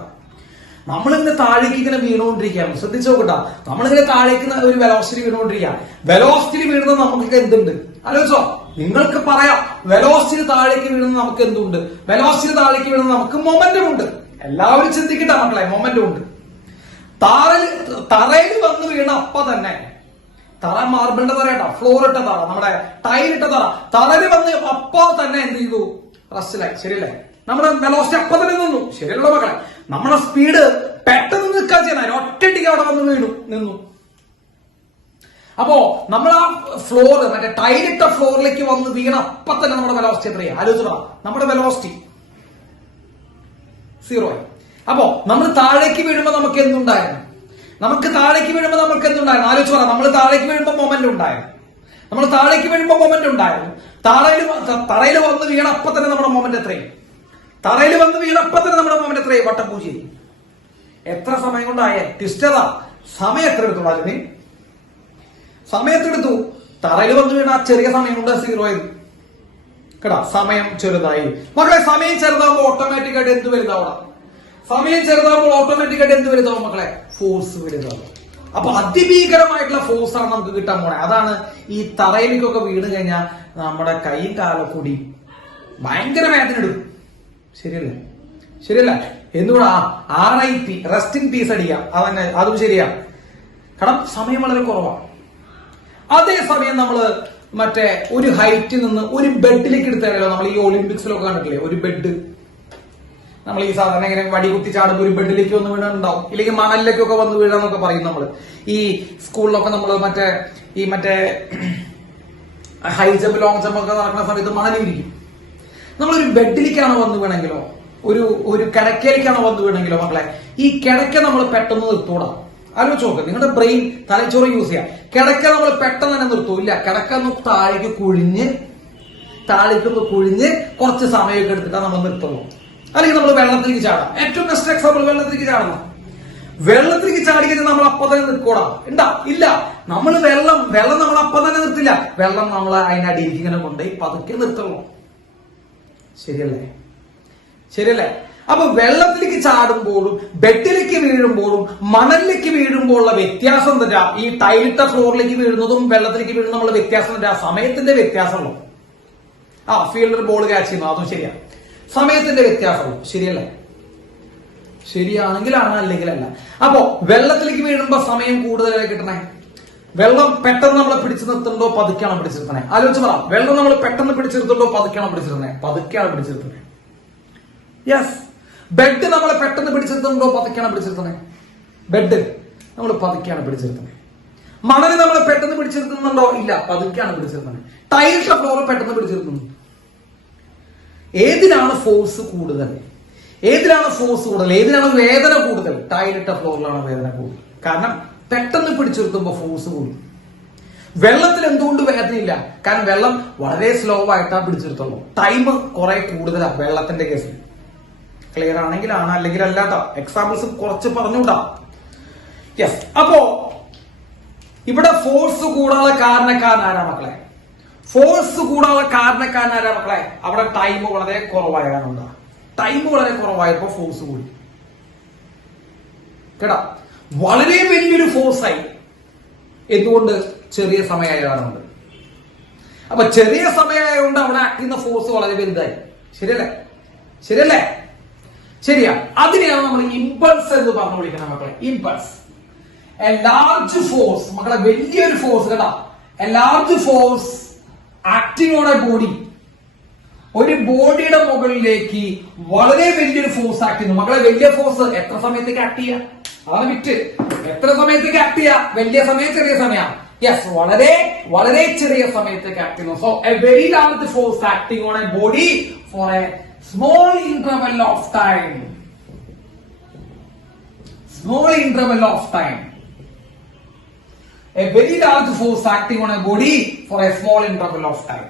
നമ്മളിങ്ങനെ താഴേക്ക് ഇങ്ങനെ വീണുകൊണ്ടിരിക്കുകയാണ്. ശ്രദ്ധിച്ചു നോക്കട്ടാ. നമ്മളിങ്ങനെ താഴേക്ക് ഒരു വെലോസിറ്റി വീണുകൊണ്ടിരിക്കുക. വെലോസിറ്റി വീഴുന്നത് നമുക്ക് എന്തുണ്ട്? ആലോചിച്ചോ? നിങ്ങൾക്ക് പറയാം, വെലോസിറ്റി താഴേക്ക് വീഴുന്നത് നമുക്ക് എന്തുണ്ട്? വെലോസിറ്റി താഴേക്ക് വീഴുന്നത് നമുക്ക് മൊമെന്റം ഉണ്ട്. എല്ലാവരും ചിന്തിക്കട്ടെ മക്കളെ, മൊമെന്റം ഉണ്ട്. തറയിൽ വന്ന് വീണ അപ്പ തന്നെ, തറ മാർബിളിന്റെ തറ കേട്ടോ, ഫ്ലോർ ഇട്ട തറ, നമ്മുടെ ടൈലിട്ട തറയിൽ വന്ന് അപ്പ തന്നെ എന്ത് ചെയ്തു? റസ്റ്റിലായി. ശരിയല്ലേ? നമ്മുടെ വെലോസിറ്റി അപ്പ തന്നെ നിന്നു. ശരിയല്ലോ മക്കളെ? നമ്മുടെ സ്പീഡ് പെട്ടെന്ന് നിൽക്കാൻ ചെയ്യണം. ഒറ്റയ്ക്ക് അവിടെ വന്ന് നിന്നു. അപ്പോ നമ്മൾ ആ ഫ്ലോർ മറ്റേ ടൈലിട്ട ഫ്ലോറിലേക്ക് വന്ന് വീണ അപ്പ തന്നെ നമ്മുടെ വെലോസിറ്റി എത്രയാണ്? ആലോചിച്ചാ. നമ്മുടെ വെലോസിറ്റി 0 ആയി. അപ്പോ നമ്മൾ താഴേക്ക് വീഴുമ്പോ നമുക്ക് എന്തുണ്ടായിരുന്നു? ആലോചിച്ച് പറ. നമ്മൾ താഴേക്ക് വീഴുമ്പോ മൊമെന്റ് ഉണ്ടായിരുന്നു. തറയിൽ വന്ന് വീണ അപ്പ തന്നെ നമ്മുടെ മൊമെന്റ് എത്രയും? വട്ടം 0. എത്ര സമയം കൊണ്ടായ? ട്വിസ്റ്റ് സമയം എത്ര എടുത്തു? സമയത്തെടുത്തു തറയിൽ വന്നു വീണ ആ ചെറിയ സമയം കൊണ്ട് 0 ആയത് കേട്ടാ. സമയം ചെറുതായി മക്കളെ. സമയം ചെറുതാകുമ്പോൾ ഓട്ടോമാറ്റിക് ആയിട്ട് എന്ത് വലുതാവണം? സമയം ചെറുതാകുമ്പോൾ ഓട്ടോമാറ്റിക് ആയിട്ട് എന്ത് വലുതാവും മക്കളെ? ഫോഴ്സ് വലുതാവും. അപ്പൊ അതിഭീകരമായിട്ടുള്ള ഫോഴ്സ് ആണ് നമുക്ക് കിട്ടാൻ പോണേ. അതാണ് ഈ തറയിലേക്കൊക്കെ വീണ് കഴിഞ്ഞാൽ നമ്മുടെ കൈയും കാലക്കൂടി ഭയങ്കര വേദന എടുക്കും. ശരിയല്ലേ? ശരിയല്ല? എന്തുകൊണ്ടാ RIP റെസ്റ്റ് ഇൻ പീസ് അടിക്കാം. അതന്നെ, അതും ശരിയാണ്. കാരണം സമയം വളരെ കുറവാണ്. അതേസമയം നമ്മള് മറ്റേ ഒരു ഹൈറ്റിൽ നിന്ന് ഒരു ബെഡിലേക്ക് എടുത്താലോ, നമ്മൾ ഈ ഒളിമ്പിക്സിലൊക്കെ കണ്ടിട്ടില്ലേ ഒരു ബെഡ്, നമ്മൾ ഈ സാധാരണ ഇങ്ങനെ വടി കുത്തി ചാടുമ്പോൾ ഒരു ബെഡിലേക്ക് വന്ന് വീണുണ്ടാവും, ഇല്ലെങ്കിൽ മണലിലേക്കൊക്കെ വന്ന് വീഴാന്നൊക്കെ പറയും നമ്മൾ. ഈ സ്കൂളിലൊക്കെ നമ്മൾ മറ്റേ ഹൈ ജമ്പ് ലോങ് ജമ്പ് ഒക്കെ നടക്കുന്ന സമയത്ത് മണലിരിക്കും. നമ്മളൊരു ബെഡിലേക്കാണോ വന്ന് വീണെങ്കിലോ ഒരു കിടക്കയിലേക്കാണോ വന്ന് വീണെങ്കിലോ മക്കളെ, ഈ കിടക്ക നമ്മൾ പെട്ടെന്ന് നിർത്തൂടാ. ആലോചിച്ച് നോക്ക്, നിങ്ങളുടെ ബ്രെയിൻ തലച്ചോറ് യൂസ് ചെയ്യാം. കിടക്ക നമ്മൾ പെട്ടെന്ന് തന്നെ നിർത്തൂല്ല. കിടക്ക താഴേക്ക് കുഴിഞ്ഞ് കുറച്ച് സമയമൊക്കെ എടുത്തിട്ടാണ് നമ്മൾ നിർത്തുള്ളൂ. അല്ലെങ്കിൽ നമ്മൾ വെള്ളത്തിലേക്ക് ചാടാം. ഏറ്റവും ബെസ്റ്റ് എക്സാമ്പിൾ വെള്ളത്തിലേക്ക് ചാടണം. വെള്ളത്തിലേക്ക് ചാടി കഴിഞ്ഞാൽ നമ്മൾ അപ്പം തന്നെ നിൽക്കൂടാ? ഇല്ല. നമ്മൾ വെള്ളം നമ്മൾ അപ്പം തന്നെ നിർത്തില്ല. വെള്ളം നമ്മൾ അതിനടിയിലേക്ക് ഇങ്ങനെ കൊണ്ടുപോയി പതുക്കെ നിർത്തുള്ളൂ. ശരിയല്ലേ? അപ്പൊ വെള്ളത്തിലേക്ക് ചാടുമ്പോഴും ബെഡിലേക്ക് വീഴുമ്പോഴും മണലിലേക്ക് വീഴുമ്പോഴുള്ള വ്യത്യാസം തരാ. ഈ ടൈലിട്ട ഫ്ലോറിലേക്ക് വീഴുന്നതും വെള്ളത്തിലേക്ക് വീഴുന്നതും നമ്മളെ വ്യത്യാസം തരാ. സമയത്തിന്റെ വ്യത്യാസമുള്ളൂ. ഫീൽഡർ ബോൾ ക്യാച്ച് ചെയ്യുന്നു, അതും ശരിയാ. സമയത്തിന്റെ വ്യത്യാസമുള്ളൂ. ശരിയല്ലേ? ശരിയാണെങ്കിലാണ്, അല്ലെങ്കിലല്ല. അപ്പോ വെള്ളത്തിലേക്ക് വീഴുമ്പോ സമയം കൂടുതലായി കിട്ടണേ. വെള്ളം പെട്ടെന്ന് നമ്മളെ പിടിച്ചു നിർത്തുന്നുണ്ടോ, പതുക്കെയാണോ പിടിച്ചിരുത്തണേ? ആലോചിച്ച് പറ. വെള്ളം നമ്മൾ പെട്ടെന്ന് പിടിച്ചിരുത്തുണ്ടോ, പതുക്കെയാണോ പിടിച്ചിരുത്തണേ? പതുക്കെയാണ് പിടിച്ചിരുത്തണേ. യെസ്. ബെഡ് നമ്മളെ പെട്ടെന്ന് പിടിച്ചിരുത്തുന്നുണ്ടോ, പതുക്കെയാണ് പിടിച്ചിരുത്തണേ? ബെഡ് നമ്മൾ പതുക്കെയാണ് പിടിച്ചിരുത്തണേ. മണല് നമ്മളെ പെട്ടെന്ന് പിടിച്ചിരുത്തുന്നുണ്ടോ? ഇല്ല, പതുക്കെയാണ് പിടിച്ചിരുത്തണേ. ടൈൽസ് ഫ്ലോർ പെട്ടെന്ന് പിടിച്ചിരുത്തുന്നു. ഏതിനാണ് ഫോഴ്സ് കൂടുതൽ? ഏതിനാണ് വേദന കൂടുതൽ? ടൈലിട്ട ഫ്ലോറിലാണ് വേദന കൂടുതൽ. കാരണം പെട്ടെന്ന് പിടിച്ചിരുത്തുമ്പോ ഫോഴ്സ് കൂടും. വെള്ളത്തിൽ എന്തുകൊണ്ട് വേദനയില്ല? കാരണം വെള്ളം വളരെ സ്ലോ ആയിട്ടാണ് പിടിച്ചിരുത്തുള്ളൂ. ടൈം കുറെ കൂടുതലാണ് വെള്ളത്തിന്റെ കേസിൽ. ക്ലിയർ ആണെങ്കിലാണ്, അല്ലെങ്കിൽ അല്ലാത്ത. എക്സാമ്പിൾസ് കുറച്ച് പറഞ്ഞുകൂടാ. യെസ്. അപ്പോ ഇവിടെ ഫോഴ്സ് കൂടാനുള്ള കാരണക്കാരനാരാ മക്കളെ? അവിടെ ടൈം വളരെ കുറവായ കാരണം. ടൈം വളരെ കുറവായപ്പോ ഫോഴ്സ് കൂടി. കേട്ടാ, വളരെ വലിയൊരു ഫോഴ്സായി. എന്തുകൊണ്ട്? ചെറിയ സമയമായ കാരണമുണ്ട്. അപ്പൊ ചെറിയ സമയമായതുകൊണ്ട് അവിടെ ആക്ട് ചെയ്യുന്ന ഫോഴ്സ് വളരെ വലുതായി. ശരിയല്ലേ? ശരിയാ. അതിനെയാണ് നമ്മൾ ഇമ്പൾസ് എന്ന് പറഞ്ഞു വിളിക്കുന്നത് മക്കളെ. ഇമ്പൾസ്. എ ലാർജ് ഫോഴ്സ് മക്കളെ, വലിയൊരു ഫോഴ്സ്. കേട്ടാ, A large force acting on a body. ഒരു ബോഡിയുടെ മുകളിലേക്ക് വളരെ വലിയൊരു ഫോഴ്സ് ആക്ട് ചെയ്യുന്നു മക്കളെ. വലിയ ഫോഴ്സ് എത്ര സമയത്തേക്ക് ആക്ട് ചെയ്യാം? അതാണ് വിറ്റ്. എത്ര സമയത്തേക്ക് ആക്ട് ചെയ്യാം? വലിയ സമയം, ചെറിയ സമയം? യെസ്, വളരെ ചെറിയ സമയത്തേക്ക് ആക്ട് ചെയ്യുന്നു. So A very large force acting on a body for A small interval of time. A very large force acting on a body for a small interval of time.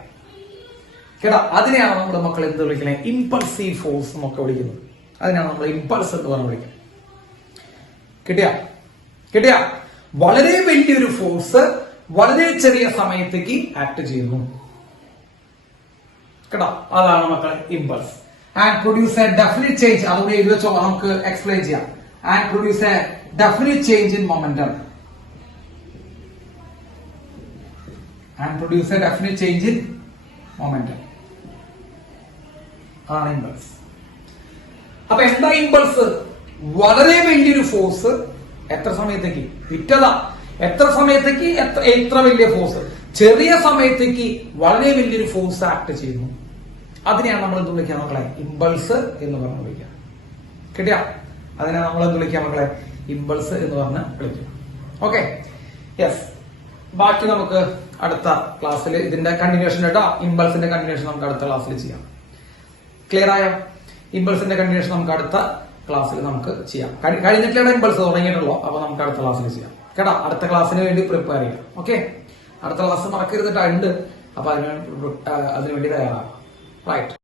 കേട്ടാ, അതിനെയാണ് നമ്മുടെ മക്കൾ എന്ത് വിളിക്കുന്നത്? ഇമ്പൾസീവ് ഫോഴ്സ് എന്നൊക്കെ വിളിക്കുന്നത്. അതിനാണ് നമ്മൾ ഇമ്പൾസ് എന്ന് പറഞ്ഞ് വിളിക്കുന്നത്. കിട്ടിയ വളരെ വലിയൊരു ഫോഴ്സ് വളരെ ചെറിയ സമയത്തേക്ക് ആക്ട് ചെയ്യുന്നു. കേട്ടോ, അതാണ് മക്കളെ impulse. And produce A definite change. അതുകൂടി എഴുതി വെച്ചോ, നമുക്ക് എക്സ്പ്ലെയിൻ ചെയ്യാം. And produce A definite change in momentum. ആണ് ഇമ്പൾസ്. അപ്പൊ എന്താ ഇമ്പൾസ്? വളരെ വലിയൊരു ഫോഴ്സ് എത്ര സമയത്തേക്ക്? വിറ്റതാ. എത്ര സമയത്തേക്ക്? എത്ര വലിയ ഫോഴ്സ്? ചെറിയ സമയത്തേക്ക് വളരെ വലിയൊരു ഫോഴ്സ് ആക്ട് ചെയ്യുന്നു. അതിനെയാണ് നമ്മൾ എന്ത് വിളിക്കുക മക്കളെ? ഇമ്പൾസ് എന്ന് പറഞ്ഞ് വിളിക്കുക. കിട്ടിയ? അതിനാണ് നമ്മൾ എന്ത് വിളിക്കുക മക്കളെ? ഇമ്പൾസ് എന്ന് പറഞ്ഞ് വിളിക്കുക. Okay, yes. ബാക്കി നമുക്ക് അടുത്ത ക്ലാസ്സിൽ ഇതിന്റെ കണ്ടിന്യൂഷൻ കേട്ടോ. ഇമ്പൾസിന്റെ കണ്ടിന്യൂഷൻ നമുക്ക് അടുത്ത ക്ലാസ്സിൽ ചെയ്യാം. ക്ലിയർ ആയോ? ഇമ്പൾസിന്റെ കണ്ടിന്യൂഷൻ നമുക്ക് അടുത്ത ക്ലാസ്സിൽ നമുക്ക് ചെയ്യാം. കഴിഞ്ഞിട്ടുള്ള ഇമ്പൾസ് തുടങ്ങിയിട്ടുള്ളൂ. അപ്പൊ നമുക്ക് അടുത്ത ക്ലാസ്സിൽ ചെയ്യാം കേട്ടോ. അടുത്ത ക്ലാസ്സിന് വേണ്ടി പ്രിപ്പയർ ചെയ്യാം. ഓക്കെ, അടുത്ത ക്ലാസ് മറക്കരുതിട്ടുണ്ട്. അപ്പൊ അതിനുവേണ്ടി തയ്യാറാവാം. റൈറ്റ്.